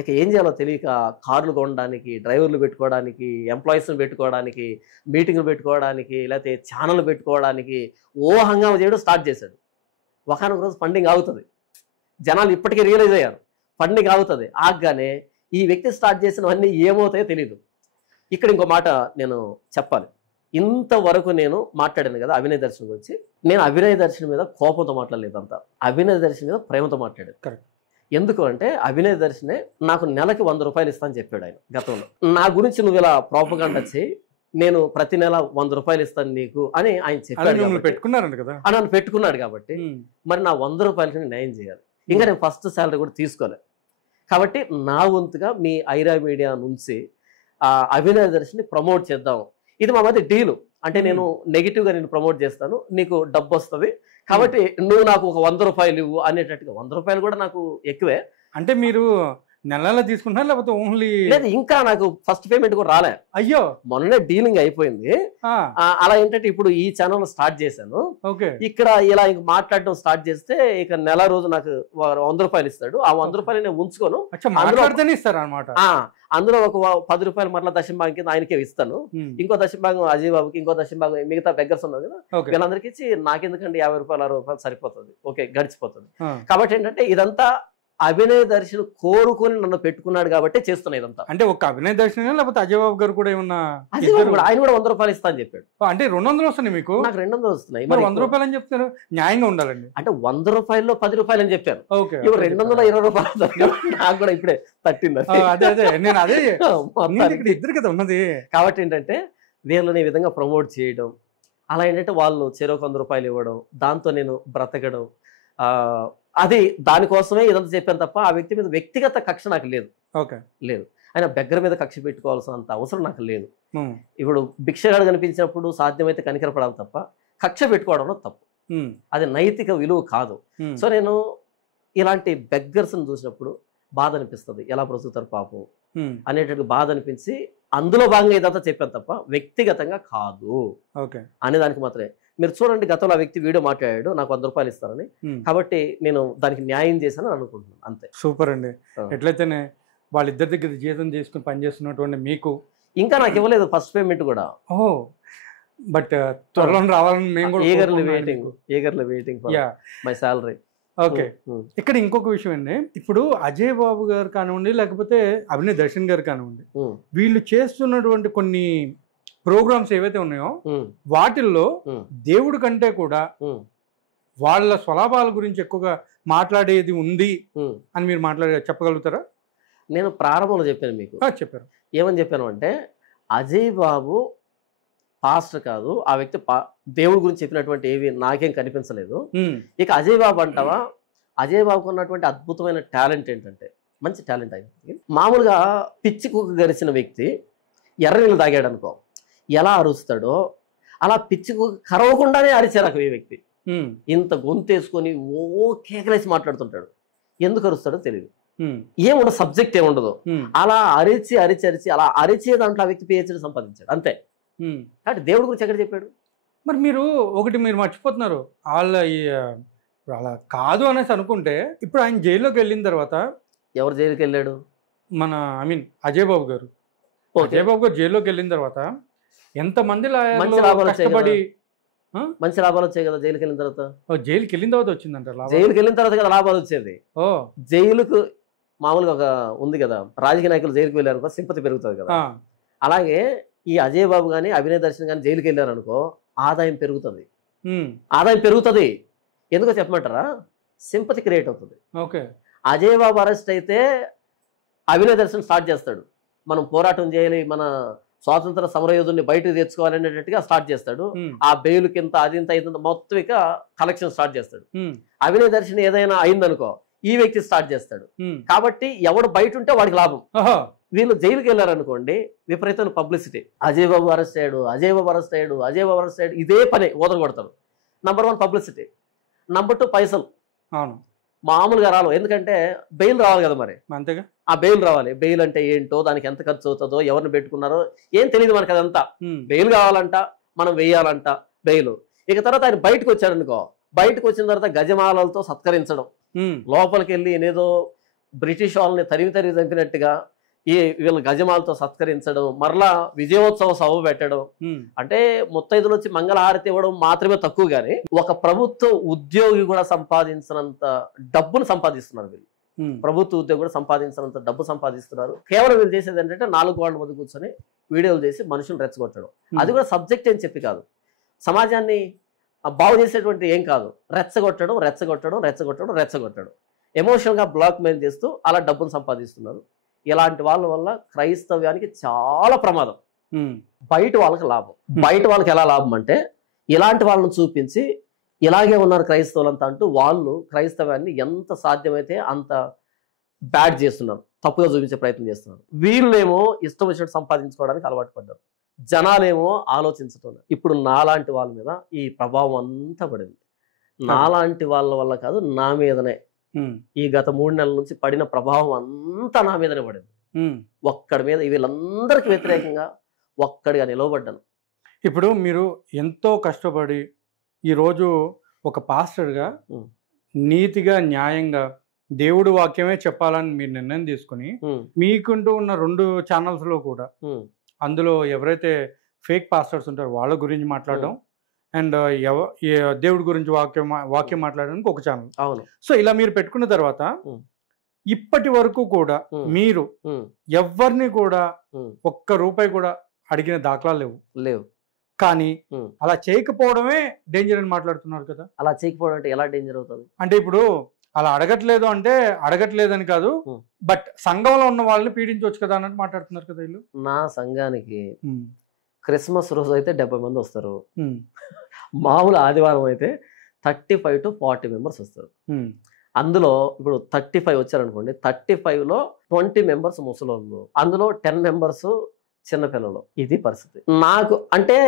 ఇక ఏం చేయాలో తెలియక కార్లు కొనడానికి, డ్రైవర్లు పెట్టుకోవడానికి, ఎంప్లాయీస్ని పెట్టుకోవడానికి, మీటింగ్లు పెట్టుకోవడానికి, లేకపోతే ఛానళ్ళు పెట్టుకోవడానికి హంగామా చేయడం స్టార్ట్ చేశాడు. ఒకనొక రోజు ఫండింగ్ ఆగుతుంది. జనాలు ఇప్పటికీ రియలైజ్ అయ్యారు, ఫండింగ్ ఆగుతుంది. ఆగగానే ఈ వ్యక్తి స్టార్ట్ చేసినవన్నీ ఏమవుతాయో తెలియదు. ఇక్కడ ఇంకో మాట నేను చెప్పాలి. ఇంతవరకు నేను మాట్లాడాను కదా అభినయ్ దర్శన్ గురించి, నేను అభినయ్ దర్శన్ మీద కోపంతో మాట్లాడలేదు, అంతా అభినయ్ దర్శన్ మీద ప్రేమతో మాట్లాడాను. కరెక్ట్. ఎందుకు అంటే అభినయ్ దర్శనే నాకు నెలకి ₹100 ఇస్తాను చెప్పాడు ఆయన గతంలో. నా గురించి నువ్వు ఇలా ప్రాపగాండా చేయి, నేను ప్రతి నెల ₹100 ఇస్తాను నీకు అని ఆయన చెప్పాడు. పెట్టుకున్నారంట కదా, నన్ను పెట్టుకున్నాడు కాబట్టి మరి నా ₹100 న్యాయం చేయాలి. ఇంకా నేను ఫస్ట్ శాలరీ కూడా తీసుకోలేదు. కాబట్టి నా వంతుగా మీ ఐరా మీడియా నుంచి అభినయ దర్శిని ప్రమోట్ చేద్దాం, ఇది మా మధ్య డీలు. అంటే నేను నెగిటివ్ గా నేను ప్రమోట్ చేస్తాను, నీకు డబ్బు వస్తుంది, కాబట్టి నువ్వు నాకు ఒక 100 రూపాయలు ఇవ్వు అనేటట్టుగా. 100 రూపాయలు కూడా నాకు ఎక్కువే. అంటే మీరు నెలలా తీసుకుంటున్నారు లేకపోతే ఓన్లీ? లేదు, ఇంకా నాకు ఫస్ట్ పేమెంట్ కూడా రాలే. అయ్యో, మొన్ననే డీలింగ్ అయిపోయింది. అలా ఏంటంటే ఇప్పుడు ఈ ఛానల్ స్టార్ట్ చేశాను, ఇక్కడ ఇలా ఇంక మాట్లాడడం స్టార్ట్ చేస్తే ఇక నెల రోజు నాకు 100 రూపాయలు ఇస్తాడు. ఆ 100 రూపాయలు నేను ఉంచుకోను, ఇస్తారు అనమాట. అందులో ఒక 10 రూపాయలు మరలా దశంభాగం కింద ఆయనకే ఇస్తాను, ఇంకో దశంభాగం అజయ్ బాబుకి, ఇంకో దశంభాగం మిగతా బెగ్గర్స్ ఉన్నారు కదా వీళ్ళందరికీ ఇచ్చి నాకెందుకండి 50 రూపాయలు 60 రూపాయలు సరిపోతుంది, ఓకే గడిచిపోతుంది. కాబట్టి ఏంటంటే ఇదంతా అభినయ దర్శనం కోరుకొని నన్ను పెట్టుకున్నాడు కాబట్టి చేస్తున్నా ఇదంతా. అంటే ఒక అభినయ దర్శనం లేకపోతే అజయ్ బాబు గారు కూడా ఏమన్నా? ఆయన కూడా 100 రూపాయలు ఇస్తా అని చెప్పాడు. అంటే 200 వస్తున్నాయి మీకు? నాకు 200 వస్తున్నాయి. 100 రూపాయలు అని చెప్తారు, న్యాయంగా ఉండాలండి. అంటే 100 రూపాయల్లో 10 రూపాయలు అని చెప్పాను, ఇప్పుడు 220 రూపాయలు నాకు కూడా ఇప్పుడే తట్టింది. అదే నేను అదే ఇద్దరు కదా ఉన్నది. కాబట్టి ఏంటంటే వీళ్ళని ఈ విధంగా ప్రమోట్ చేయడం, అలా ఏంటంటే వాళ్ళు చెరొక 100 రూపాయలు ఇవ్వడం, దాంతో నేను బ్రతకడం, అది దానికోసమే ఇదంతా చెప్పాను తప్ప ఆ వ్యక్తి మీద వ్యక్తిగత కక్ష నాకు లేదు. లేదు, ఆయన బెగ్గర మీద కక్ష పెట్టుకోవాల్సినంత అవసరం నాకు లేదు. ఇప్పుడు భిక్షగాడు కనిపించినప్పుడు సాధ్యమైతే కనికరపడాలి తప్ప కక్ష పెట్టుకోవడంలో తప్పు, అది నైతిక విలువ కాదు. సో నేను ఇలాంటి బెగ్గర్స్ని చూసినప్పుడు బాధ అనిపిస్తుంది, ఎలా బ్రతుకుతారు పాపం అనేటట్టు బాధ అనిపించి అందులో భాగంగా ఇదంతా చెప్పాను తప్ప వ్యక్తిగతంగా కాదు అనే దానికి మాత్రమే. మీరు చూడండి, గతంలో ఆ వ్యక్తి వీడియో మాట్లాడాడు, నాకు 100 రూపాయలు ఇస్తారని, కాబట్టి నేను దానికి న్యాయం చేశాను అనుకుంటున్నాను, అంతే. సూపర్ అండి. ఎట్లయితేనే వాళ్ళిద్దరి దగ్గర జీతం చేసుకుని పనిచేస్తున్నటువంటి మీకు ఇంకా నాకు ఇవ్వలేదు ఫస్ట్ పేమెంట్ కూడా. బట్ త్వరలో రావాలని మేము కూడా eagerly waiting my salary. Okay, ఇక్కడ ఇంకొక విషయం అండి, ఇప్పుడు అజయ్ బాబు గారు కానివ్వండి లేకపోతే అభినయ్ దర్శన్ గారు కానివ్వండి, వీళ్ళు చేస్తున్నటువంటి కొన్ని ప్రోగ్రామ్స్ ఏవైతే ఉన్నాయో వాటిల్లో దేవుడి కంటే కూడా వాళ్ళ స్వలాభాల గురించి ఎక్కువగా మాట్లాడేది ఉంది అని మీరు చెప్పగలుగుతారా? నేను ప్రారంభంలో చెప్పాను మీకు. చెప్పారు. ఏమని చెప్పాను అంటే అజయ్ బాబు పాస్టర్ కాదు, ఆ వ్యక్తి దేవుడి గురించి చెప్పినటువంటి ఏవి నాకేం కనిపించలేదు. ఇక అజయ్ బాబు అంటావా, అజయ్ బాబుకు ఉన్నటువంటి అద్భుతమైన టాలెంట్ ఏంటంటే, మంచి టాలెంట్ అయింది. మామూలుగా పిచ్చి కుక్క గరిచిన వ్యక్తి ఎర్ర నీళ్ళు తాగాడు అనుకో, ఎలా అరుస్తాడో అలా పిచ్చి కుక్క కరవకుండానే అరిచారు ఈ వ్యక్తి. ఇంత గొంతేసుకొని ఓ కేకలేసి మాట్లాడుతుంటాడు, ఎందుకు అరుస్తాడో తెలియదు, ఏముండదు, సబ్జెక్ట్ ఏముండదు, అలా అరిచి అరిచి అరిచి అలా అరిచే దాంట్లో ఆ వ్యక్తి PhD సంపాదించాడు, అంతే. కాబట్టి దేవుడి గురించి ఎక్కడ చెప్పాడు? మరి మీరు మర్చిపోతున్నారు, అలా కాదు అనేసి అనుకుంటే ఇప్పుడు ఆయన జైల్లోకి వెళ్ళిన తర్వాత. ఎవరు జైలుకి వెళ్ళాడు? మన అజయ్ బాబు గారు. అజయ్ బాబు గారు జైల్లోకి వెళ్ళిన తర్వాత ఎంతమంది మంచి లాభాలు వచ్చాయి కదా జైలుకి వెళ్ళిన తర్వాత. జైలుకి వెళ్ళిన తర్వాత వచ్చిందంట, జైలుకి వెళ్ళిన తర్వాత కదా లాభాలు వచ్చేది. జైలుకు మామూలుగా ఒక ఉంది కదా, రాజకీయ నాయకులు జైలుకి వెళ్ళారనుకో సింపతి పెరుగుతుంది కదా, అలాగే ఈ అజయ్ బాబు కానీ అభినయ దర్శన్ కానీ జైలుకి వెళ్ళారనుకో ఆదాయం పెరుగుతుంది. ఎందుకో చెప్పమంటారా? సింపతి క్రియేట్ అవుతుంది. అజయ్ బాబు అరెస్ట్ అయితే అభినయ దర్శన్ స్టార్ట్ చేస్తాడు, మనం పోరాటం చేయాలి, మన స్వాతంత్ర సమరయోధుల్ని బయటకు తెచ్చుకోవాలనేటట్టుగా స్టార్ట్ చేస్తాడు. ఆ బెయిల్ కింద అది ఇంత అయింత మొత్తం ఇక కలెక్షన్ స్టార్ట్ చేస్తాడు. అభినయ దర్శన్ ఏదైనా అయిందనుకో ఈ వ్యక్తి స్టార్ట్ చేస్తాడు. కాబట్టి ఎవడు బయట ఉంటే వాడికి లాభం. వీళ్ళు జైలుకి వెళ్ళారనుకోండి, విపరీతమైన పబ్లిసిటీ, అజయ్ బాబు అరెస్ట్ అయ్యాడు, ఇదే పని ఓదలు కొడతారు. నంబర్ 1 పబ్లిసిటీ, నంబర్ 2 పైసలు. మామూలుగా రావు, ఎందుకంటే బెయిల్ రావాలి కదా, మరి అంతేగా ఆ బెయిల్ రావాలి. బెయిల్ అంటే ఏంటో, దానికి ఎంత ఖర్చు అవుతుందో, ఎవరిని పెట్టుకున్నారో ఏం తెలియదు మనకి, అదంతా. బెయిల్ కావాలంట, మనం వేయాలంట బెయిల్. ఇక తర్వాత ఆయన బయటకు వచ్చాడు అనుకో, బయటకు వచ్చిన తర్వాత గజమాలతో సత్కరించడం, లోపలికి వెళ్ళి ఏదో బ్రిటిష్ వాళ్ళని తరిమి చంపినట్టుగా వీళ్ళ గజమాలతో సత్కరించడం, మరలా విజయోత్సవ సభ పెట్టడం. అంటే ముత్తైదులు వచ్చి మంగళహారతి ఇవ్వడం మాత్రమే తక్కువ గానీ ఒక ప్రభుత్వ ఉద్యోగి కూడా సంపాదించినంత డబ్బును సంపాదిస్తున్నారు వీళ్ళు. ప్రభుత్వ ఉద్యోగి కూడా సంపాదించినంత డబ్బు సంపాదిస్తున్నారు. కేవలం వీళ్ళు చేసేది ఏంటంటే 4 గోడల మధ్య కూర్చొని వీడియోలు చేసి మనుషులు రెచ్చగొట్టడం. అది కూడా సబ్జెక్ట్ అని చెప్పి కాదు, సమాజాన్ని బాగు చేసేటువంటి ఏం కాదు, రెచ్చగొట్టడం, ఎమోషనల్ గా బ్లాక్ మెయిల్ చేస్తూ అలా డబ్బును సంపాదిస్తున్నారు. ఇలాంటి వాళ్ళ వల్ల క్రైస్తవ్యానికి చాలా ప్రమాదం. బయట వాళ్ళకి లాభం. బయట వాళ్ళకి ఎలా లాభం అంటే, ఇలాంటి వాళ్ళని చూపించి ఇలాగే ఉన్నారు క్రైస్తవులంతా అంటూ వాళ్ళు క్రైస్తవాన్ని ఎంత సాధ్యమైతే అంత బ్యాడ్ చేస్తున్నారు. తప్పుగా చూపించే ప్రయత్నం చేస్తున్నారు. వీళ్ళేమో ఇష్టం వచ్చినట్టు సంపాదించుకోవడానికి అలవాటు పడ్డారు. జనాలేమో ఆలోచించటం లేదు. ఇప్పుడు నాలాంటి వాళ్ళ మీద ఈ ప్రభావం అంతా పడింది. నాలాంటి వాళ్ళ వల్ల కాదు, నా మీదనే ఈ గత 3 నెలల నుంచి పడిన ప్రభావం అంతా నా మీదనే పడింది. ఒక్కడి మీద వీళ్ళందరికీ వ్యతిరేకంగా ఒక్కడిగా నిలవబడ్డాను. ఇప్పుడు మీరు ఎంతో కష్టపడి ఈరోజు ఒక పాస్టర్గా నీతిగా న్యాయంగా దేవుడు వాక్యమే చెప్పాలని మీరు నిర్ణయం తీసుకుని మీకుంటూ ఉన్న 2 ఛానల్స్లో కూడా అందులో ఎవరైతే ఫేక్ పాస్టర్స్ ఉంటారో వాళ్ళ గురించి మాట్లాడడం అండ్ దేవుడి గురించి వాక్యం మాట్లాడడానికి ఒక ఛానల్. అవును. సో ఇలా మీరు పెట్టుకున్న తర్వాత ఇప్పటి వరకు కూడా మీరు ఎవరిని కూడా ఒక్క రూపాయి కూడా అడిగిన దాఖలాలు లేవు. కానీ అలా చేయకపోవడమే డేంజర్ అని మాట్లాడుతున్నారు కదా. అలా చేయకపోవడం అంటే ఎలా డేంజర్ అవుతుంది అంటే ఇప్పుడు అలా అడగట్లేదు అంటే అడగట్లేదని కాదు, బట్ సంఘంలో ఉన్న వాళ్ళని పీడించవచ్చు కదా అన్నట్టు మాట్లాడుతున్నారు కదా వీళ్ళు. నా సంఘానికి క్రిస్మస్ రోజు అయితే 70 మంది వస్తారు. మామూలు ఆదివారం అయితే 35 to 40 మెంబర్స్ వస్తారు. అందులో ఇప్పుడు 35 వచ్చారనుకోండి, 35లో 20 మెంబర్స్ ముసలోళ్ళు, అందులో 10 మెంబర్స్ చిన్నపిల్లలు. ఇది పరిస్థితి. నాకు అంటే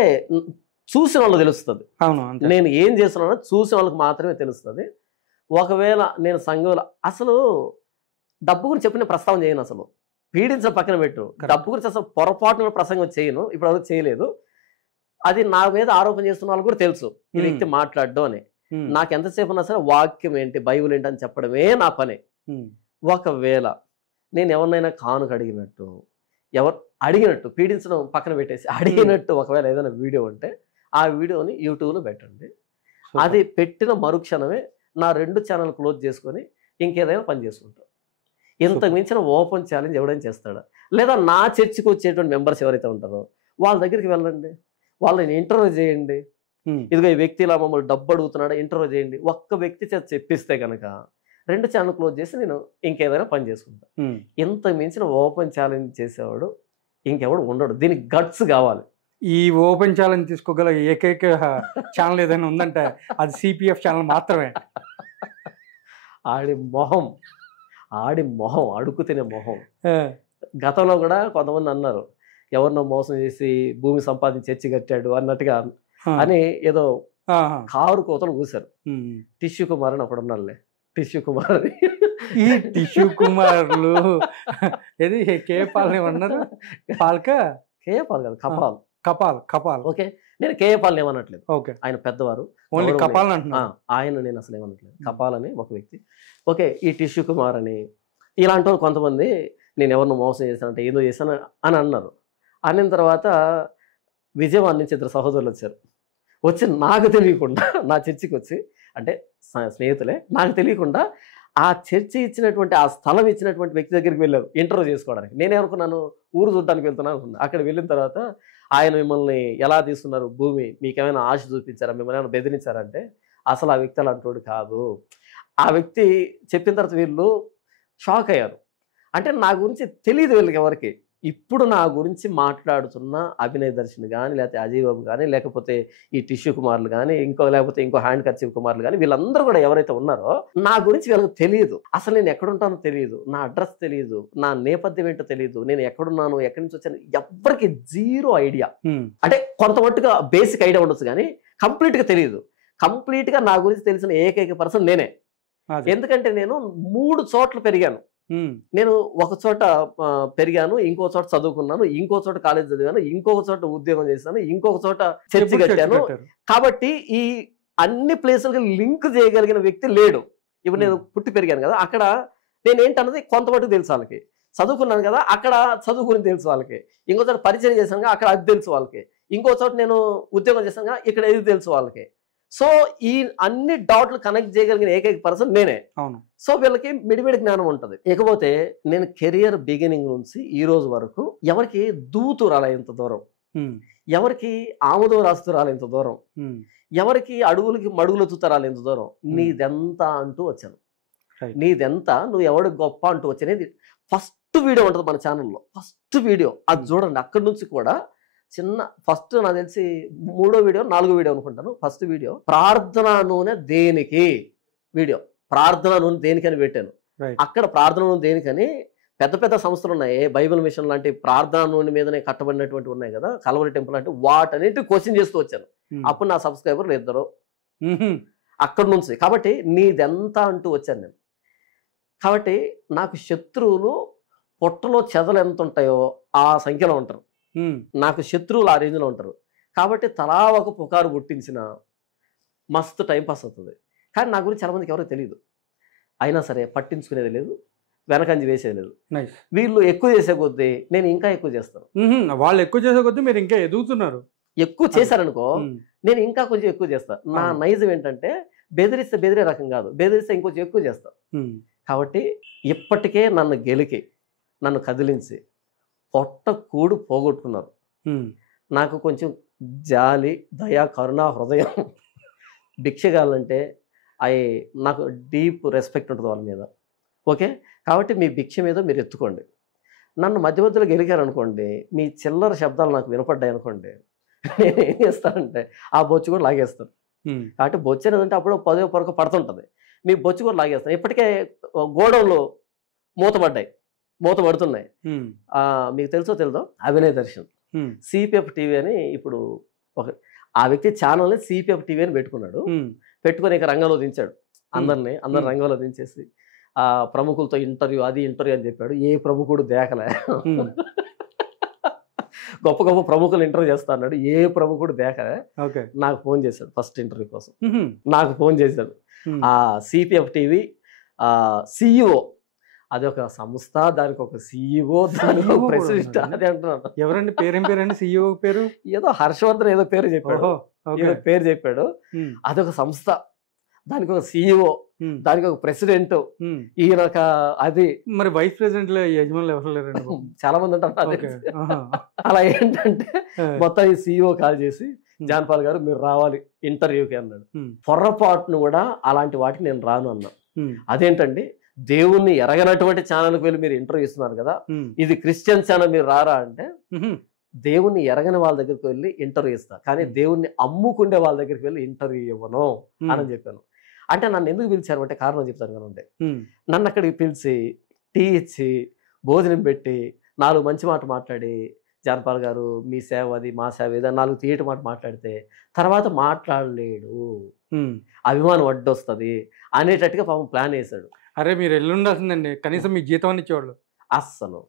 చూసిన వాళ్ళు తెలుస్తుంది. నేను ఏం చేస్తున్నానో చూసిన వాళ్ళకి మాత్రమే తెలుస్తుంది. ఒకవేళ నేను సంఘంలో అసలు డబ్బు గురించి చెప్పిన ప్రస్తావన చేయను. అసలు పీడించడం పక్కన పెట్టు, డబ్బు గురించి అసలు పొరపాటున ప్రసంగం చేయను, ఇప్పుడు అది చేయలేదు. అది నా మీద ఆరోపణ చేస్తున్న వాళ్ళు కూడా తెలుసు ఈ వ్యక్తి మాట్లాడడం అని. నాకు ఎంతసేపు ఉన్నా సరే వాక్యం ఏంటి, బైబుల్ ఏంటి అని చెప్పడమే నా పని. ఒకవేళ నేను ఎవరినైనా కానుక అడిగినట్టు, ఎవరు అడిగినట్టు, పీడించడం పక్కన పెట్టేసి అడిగినట్టు ఒకవేళ ఏదైనా వీడియో ఉంటే ఆ వీడియోని యూట్యూబ్లో పెట్టండి. అది పెట్టిన మరుక్షణమే నా 2 ఛానల్ క్లోజ్ చేసుకొని ఇంకేదైనా పని చేసుకుంటాను. ఇంతకు మించిన ఓపెన్ ఛాలెంజ్ ఎవడైనా చేస్తాడా? లేదా నా చర్చికి వచ్చేటువంటి మెంబర్స్ ఎవరైతే ఉంటారో వాళ్ళ దగ్గరికి వెళ్ళండి, వాళ్ళని ఇంటర్వ్యూ చేయండి. ఇదిగో ఈ వ్యక్తి ఇలా మమ్మల్ని డబ్బు అడుగుతున్నాడా, ఇంటర్వ్యూ చేయండి. ఒక్క వ్యక్తి చేత చెప్పిస్తే కనుక 2 ఛానల్ క్లోజ్ చేసి నేను ఇంకేదైనా పని చేసుకుంటాను. ఇంతకు మించిన ఓపెన్ ఛాలెంజ్ చేసేవాడు ఇంకెవడు ఉండడు. దీనికి గట్స్ కావాలి. ఈ ఓపెన్ ఛాలెంజ్ తీసుకోగల ఏకైక ఛానల్ ఏదైనా ఉందంటే అది సిపిఎఫ్ ఛానల్ మాత్రమే. ఆడి మొహం అడుగు తినే మొహం. గతంలో కూడా కొంతమంది అన్నారు, ఎవరినో మోసం చేసి భూమి సంపాదించి చర్చి కట్టాడు అన్నట్టుగా అని ఏదో కారు కోతలు కూశారు. టిష్యూ కుమార్ అని అప్పుడు ఉన్నారులే, టిష్యూ కుమార్ అని. ఈ టిష్యూ కుమార్లు ఏది కేపాల్ ఏమన్నారు? కేపాల్ కాదు, కపాల్. ఓకే, నేను కేపాల్ ఏమనట్లేదు. ఓకే, ఆయన పెద్దవారు. ఓన్లీ కపాల్ అంటున్నా. ఆయన నేను అసలు ఏమనట్లేదు. కపాల్ అని ఒక వ్యక్తి. ఓకే, ఈ టిష్యూ కుమార్ అని ఇలాంటి వాళ్ళు కొంతమంది నేను ఎవరిని మోసం చేశానంటే ఏదో చేశాను అని అన్నారు. అన్న తర్వాత విజయవాడ నుంచి 2 సహోదరులు వచ్చి నాకు తెలియకుండా నా చర్చికి వచ్చి, అంటే స్నేహితులే, నాకు తెలియకుండా ఆ చర్చి ఇచ్చినటువంటి ఆ స్థలం ఇచ్చినటువంటి వ్యక్తి దగ్గరికి వెళ్ళారు ఇంటర్వ్యూ చేసుకోవడానికి. నేనేమనుకున్నాను, ఊరు చూడడానికి వెళ్తున్నాను అనుకున్నాను. అక్కడ వెళ్ళిన తర్వాత ఆయన మిమ్మల్ని ఎలా తీసుకున్నారు, భూమి మీకేమైనా ఆశ చూపించారా, మిమ్మల్ని ఏమైనా బెదిరించారంటే అసలు ఆ వ్యక్తి అలాంటి కాదు. ఆ వ్యక్తి చెప్పిన తర్వాత వీళ్ళు షాక్ అయ్యారు. అంటే నా గురించి తెలియదు వీళ్ళకి ఎవరికి. ఇప్పుడు నా గురించి మాట్లాడుతున్న అభినయ్ దర్శన్ కానీ, లేకపోతే అజయ్ బాబు కానీ, లేకపోతే ఈ టిష్యూ కుమార్లు కానీ, లేకపోతే ఇంకో హ్యాండ్ కర్చీఫ్ కుమార్లు కానీ, వీళ్ళందరూ కూడా ఎవరైతే ఉన్నారో నా గురించి వీళ్ళకి తెలియదు. అసలు నేను ఎక్కడుంటానో తెలియదు, నా అడ్రస్ తెలియదు, నా నేపథ్యం ఏంటో తెలియదు, నేను ఎక్కడున్నాను, ఎక్కడి నుంచి వచ్చాను, ఎవరికి 0 ఐడియా. అంటే కొంతమట్టుగా బేసిక్ ఐడియా ఉండొచ్చు కానీ కంప్లీట్గా తెలియదు. కంప్లీట్గా నా గురించి తెలిసిన ఏకైక పర్సన్ నేనే. ఎందుకంటే నేను 3 చోట్ల పెరిగాను. నేను ఒక చోట పెరిగాను, ఇంకో చోట చదువుకున్నాను, ఇంకో చోట కాలేజ్ చదివాను, ఇంకొక చోట ఉద్యోగం చేశాను, ఇంకొక చోట చర్చి కట్టాను. కాబట్టి ఈ అన్ని ప్లేసులకి లింక్ చేయగలిగిన వ్యక్తి లేడు. ఇప్పుడు నేను పుట్టి పెరిగాను కదా, అక్కడ నేను ఏంటన్నది కొంతమట్టుకు తెలుసు వాళ్ళకి. చదువుకున్నాను కదా, అక్కడ చదువు గురించి తెలుసు వాళ్ళకి. ఇంకో చోట పరిచయం చేశాను, అక్కడ అది తెలుసు వాళ్ళకి. ఇంకో చోట నేను ఉద్యోగం చేశాను, ఇక్కడ ఇది తెలుసు వాళ్ళకి. సో ఈ అన్ని డాట్లు కనెక్ట్ చేయగలిగిన ఏకైక పర్సన్ నేనే. అవును. సో వీళ్ళకి మిడిమిడి జ్ఞానం ఉంటుంది. ఇకపోతే నేను కెరియర్ బిగినింగ్ నుంచి ఈ రోజు వరకు ఎవరికి దూతు రాలే ఇంత దూరం, ఎవరికి ఆముదం రాస్తూ రాలే ఇంత దూరం, ఎవరికి అడుగులకి మడుగులతో రాలే ఇంత దూరం. నీదెంత అంటూ వచ్చాను, నీదెంత, నువ్వు ఎవడు గొప్ప అంటూ వచ్చానేది ఫస్ట్ వీడియో ఉంటుంది మన ఛానల్లో. ఫస్ట్ వీడియో అది చూడండి. అక్కడి నుంచి కూడా చిన్న ఫస్ట్ నాకు తెలిసి 3వ వీడియో 4వ వీడియో అనుకుంటాను. ఫస్ట్ వీడియో ప్రార్థనా నూనె దేనికి వీడియో, ప్రార్థనా నూనె దేనికని పెట్టాను. అక్కడ ప్రార్థన నూనె దేనికని పెద్ద పెద్ద సంస్థలు ఉన్నాయి, బైబిల్ మిషన్ లాంటి ప్రార్థనా నూనె మీదనే కట్టబడినటువంటి ఉన్నాయి కదా, కల్వరి టెంపుల్ అంటే, వాటన్నిటి క్వశ్చన్ చేస్తూ వచ్చాను. అప్పుడు నా సబ్స్క్రైబర్లు 2 అక్కడి నుంచి. కాబట్టి నీదెంత అంటూ వచ్చాను నేను. కాబట్టి నాకు శత్రువులు పొట్టలో చెదలు ఎంత ఉంటాయో ఆ సంఖ్యలో ఉంటారు. నాకు శత్రువులు ఆ రేంజ్లో ఉంటారు. కాబట్టి తలా ఒక పుకారు పుట్టించిన మస్తు టైంపాస్ అవుతుంది. కానీ నా గురించి చాలామందికి ఎవరో తెలియదు. అయినా సరే పట్టించుకునేది లేదు, వెనకంజి వేసేది లేదు. వీళ్ళు ఎక్కువ చేసే కొద్దీ నేను ఇంకా ఎక్కువ చేస్తాను. వాళ్ళు ఎక్కువ చేసే కొద్దీ మీరు ఇంకా ఎదుగుతున్నారు. ఎక్కువ చేశారనుకో నేను ఇంకా కొంచెం ఎక్కువ చేస్తాను. నా నైజం ఏంటంటే బెదిరిస్తే బెదిరే రకం కాదు, బెదిరిస్తే ఇంకొంచెం ఎక్కువ చేస్తాను. కాబట్టి ఇప్పటికే నన్ను గెలికి, నన్ను కదిలించి పొట్ట కూడు పోగొట్టుకున్నారు. నాకు కొంచెం జాలి, దయ, కరుణ, హృదయం, భిక్షగాలంటే నాకు డీప్ రెస్పెక్ట్ ఉంటుంది వాళ్ళ మీద. ఓకే, కాబట్టి మీ భిక్ష మీద మీరు ఎత్తుకోండి. నన్ను మధ్య మధ్యలో గెలికారనుకోండి, మీ చిల్లర శబ్దాలు నాకు వినపడ్డాయి అనుకోండి, నేను ఏం చేస్తానంటే ఆ బొచ్చు కూడా లాగేస్తాను. కాబట్టి బొచ్చు అనేదంటే అప్పుడు 10 పొరకు పడుతుంటుంది, మీ బొచ్చు కూడా లాగేస్తాను. ఇప్పటికే గోడౌన్లు మూతపడుతున్నాయి. మీకు తెలుసో తెలుదో, అభినయ్ దర్శన్ సిపిఎఫ్ టీవీ అని ఇప్పుడు ఆ వ్యక్తి ఛానల్ని సిపిఎఫ్ టీవీ అని పెట్టుకున్నాడు. పెట్టుకొని ఇక రంగంలో దించాడు అందరినీ రంగంలో దించేసి ప్రముఖులతో ఇంటర్వ్యూ అని చెప్పాడు. ఏ ప్రముఖుడు దేకలే. గొప్ప గొప్ప ప్రముఖులు ఇంటర్వ్యూ చేస్తా అన్నాడు, ఏ ప్రముఖుడు దేకలే. నాకు ఫోన్ చేశాడు ఫస్ట్ ఇంటర్వ్యూ కోసం. నాకు ఫోన్ చేశాడు ఆ సిపిఎఫ్ టీవీ సిఇఓ. అది ఒక సంస్థ, దానికి ఒక సిఇఓ, దానికి ఒక ప్రెసిడెంట్. అది అంటున్నాను. ఎవరండి పేరేంటి సిఇఓ పేరు? ఏదో హర్షవర్ధన్ ఏదో పేరు చెప్పాడు. అదొక సంస్థ, దానికి ఒక సిఇఓ, దానికి ఒక ప్రెసిడెంట్, ఈయన ఒక అది. మరి వైస్ ప్రెసిడెంట్ యజమానులు ఎవరు లేరండి? చాలా మంది ఉంటారు. అలా ఏంటంటే మొత్తం ఈ సిఇఓ కాల్ చేసి, జాన్ పాల్ గారు మీరు రావాలి ఇంటర్వ్యూకి అన్నాడు. పొర్రపాటును కూడా అలాంటి వాటికి నేను రాను అన్నా. అదేంటండి, దేవుణ్ణి ఎరగనటువంటి ఛానల్కి వెళ్ళి మీరు ఇంటర్వ్యూ ఇస్తున్నారు కదా, ఇది క్రిస్టియన్ ఛానల్, మీరు రారా అంటే, దేవుణ్ణి ఎరగని వాళ్ళ దగ్గరికి వెళ్ళి ఇంటర్వ్యూ ఇస్తా, కానీ దేవుణ్ణి అమ్ముకుండే వాళ్ళ దగ్గరికి వెళ్ళి ఇంటర్వ్యూ ఇవ్వను అని చెప్పాను. అంటే నన్ను ఎందుకు పిలిచారు అంటే కారణం చెప్తాను కనుంటే, నన్ను అక్కడికి పిలిచి టీ ఇచ్చి భోజనం పెట్టి 4 మంచి మాట మాట్లాడి, జాన్పాల్ గారు మీ సేవ అది, మా సేవ ఏదైనా 4 తీయటి మాట మాట్లాడితే తర్వాత మాట్లాడలేడు, అభిమానం అడ్డొస్తుంది అనేటట్టుగా పాపం ప్లాన్ వేశాడు. అరే మీరు ఎల్లుండాల్సిందండి, కనీసం మీ జీతం అని ఇచ్చేవాళ్ళు. అస్సలు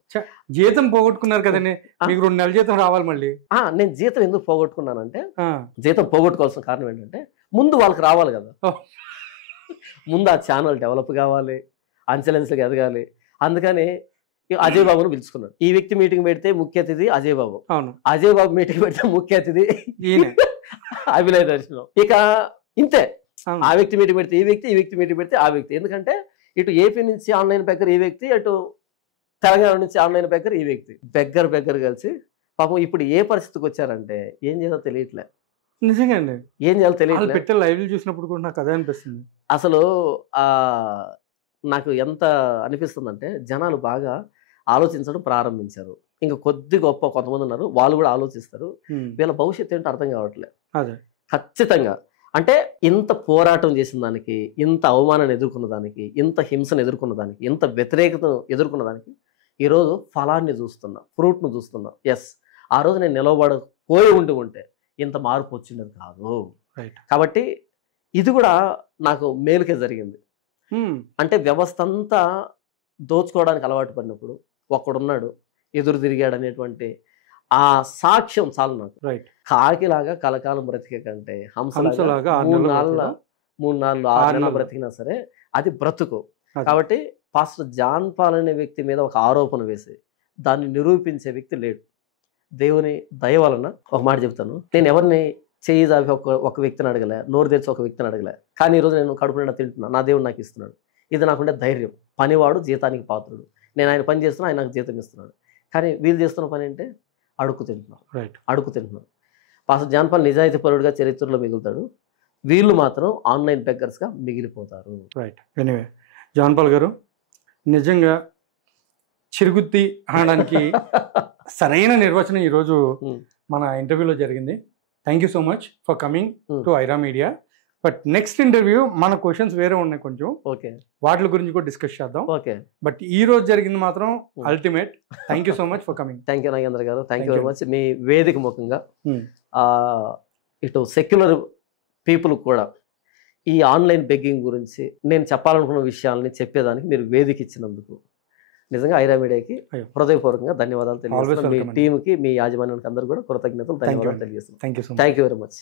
జీతం పోగొట్టుకున్నారు కదండి, మీకు 2 నెలల జీతం రావాలి మళ్ళీ. నేను జీతం ఎందుకు పోగొట్టుకున్నానంటే, జీతం పోగొట్టుకోవాల్సిన కారణం ఏంటంటే, ముందు వాళ్ళకి రావాలి కదా, ముందు ఆ ఛానల్ డెవలప్ కావాలి, అంచెలంచెలుగా ఎదగాలి. అందుకని అజయ్ బాబును పిలుచుకున్నాడు. ఈ వ్యక్తి మీటింగ్ పెడితే ముఖ్య అతిథి అజయ్ బాబు, అజయ్ బాబు మీటింగ్ పెడితే ముఖ్య అతిథి అభినయ్ దర్శనం. ఇక ఇంతే, ఆ వ్యక్తి మీటింగ్ పెడితే ఈ వ్యక్తి, ఈ వ్యక్తి మీటింగ్ పెడితే ఆ వ్యక్తి. ఎందుకంటే ఇటు ఏపీ నుంచి ఆన్లైన్ బెగ్గర్ ఈ వ్యక్తి, అటు తెలంగాణ నుంచి ఆన్లైన్ బెగ్గర్ ఈ వ్యక్తి, బెగ్గర్ కలిసి పాపం ఇప్పుడు ఏ పరిస్థితికి వచ్చారంటే ఏం చేయాలో తెలియట్లే. నిజంగా అండి, ఏం చేయాలో తెలియట్లే. పెట్టే లైవ్లు చూసినప్పుడు కూడా నాకు అదే అనిపిస్తుంది. అసలు నాకు ఎంత అనిపిస్తుందంటే, జనాలు బాగా ఆలోచించడం ప్రారంభించారు. ఇంకా కొద్ది గొప్ప కొంతమంది ఉన్నారు, వాళ్ళు కూడా ఆలోచిస్తారు. వీళ్ళ భవిష్యత్తు ఏంటో అర్థం కావట్లేదు. ఖచ్చితంగా అంటే ఇంత పోరాటం చేసిన దానికి, ఇంత అవమానాన్ని ఎదుర్కొన్న దానికి, ఇంత హింసను ఎదుర్కొన్న దానికి, ఇంత వ్యతిరేకతను ఎదుర్కొన్న దానికి ఈరోజు ఫలాన్ని చూస్తున్నా, ఫ్రూట్ను చూస్తున్నా. ఎస్, ఆ రోజు నేను నిలబడపోయి ఉంటే ఇంత మార్పు వచ్చింది కాదు. కాబట్టి ఇది కూడా నాకు మేలుకే జరిగింది. అంటే వ్యవస్థ అంతా దోచుకోవడానికి అలవాటు పడినప్పుడు ఒక్కడున్నాడు ఎదురు తిరిగాడు అనేటువంటి ఆ సాక్ష్యం చాలు నాకు. కాకిలాగా కలకాలం బ్రతికే కంటే హంసలాగా 3 నాళ్ళు 6 నెలలు బ్రతికినా సరే అది బ్రతుకు. కాబట్టి పాస్టర్ జాన్ పాల్ అనే వ్యక్తి మీద ఒక ఆరోపణ వేసి దాన్ని నిరూపించే వ్యక్తి లేడు. దేవుని దయ వలన ఒక మాట చెప్తాను, నేను ఎవరిని చేయి దాపి ఒక వ్యక్తిని అడగలే, నోరు తెరిచి ఒక వ్యక్తిని అడగలే. కానీ ఈరోజు నేను కడుపు నిండా తింటున్నా, నా దేవుడు నాకు ఇస్తున్నాడు. ఇది నాకుండే ధైర్యం. పనివాడు జీతానికి పాత్రుడు. నేను ఆయన పని చేస్తున్నా, ఆయన నాకు జీతం ఇస్తున్నాడు. కానీ వీళ్ళు చేస్తున్న పని ఏంటంటే అడుక్కు తింటున్నాను. పాస్టర్ జాన్ పాల్ నిజాయితీ పరుడుగా చరిత్రలో మిగులుతాడు, వీళ్ళు మాత్రం ఆన్లైన్ బెగ్గర్స్గా మిగిలిపోతారు. ఎనీవే జాన్ పాల్ గారు, నిజంగా చిరుగుత్తి అనడానికి సరైన నిర్వచనం ఈరోజు మన ఇంటర్వ్యూలో జరిగింది. Thank you so much for coming to Aira media. But next interview మన క్వశ్చన్స్ వేరే ఉన్నాయి కొంచెం, ఓకే వాటి గురించి కూడా డిస్కస్ చేద్దాం. ఓకే బట్ ఈ రోజు జరిగింది మాత్రం ultimate. Thank you so much for coming. Thank you Nagendra garu, thank you Thank very much. మీ వేదిక ముఖంగా ఇటు సెక్యులర్ పీపుల్ కూడా ఈ ఆన్లైన్ బెగ్గింగ్ గురించి నేను చెప్పాలనుకున్న విషయాలని చెప్పేదానికి మీరు వేదిక ఇచ్చినందుకు నిజంగా ఐరా మీడియాకి హృదయపూర్వకంగా ధన్యవాదాలు తెలియజేస్తున్నాను. మీ టీంకి, మీ యాజమాన్యానికి అందరూ కూడా కృతజ్ఞతలు, ధన్యవాదాలు తెలియజేస్తున్నాను. Thank you so much. Thank you very much.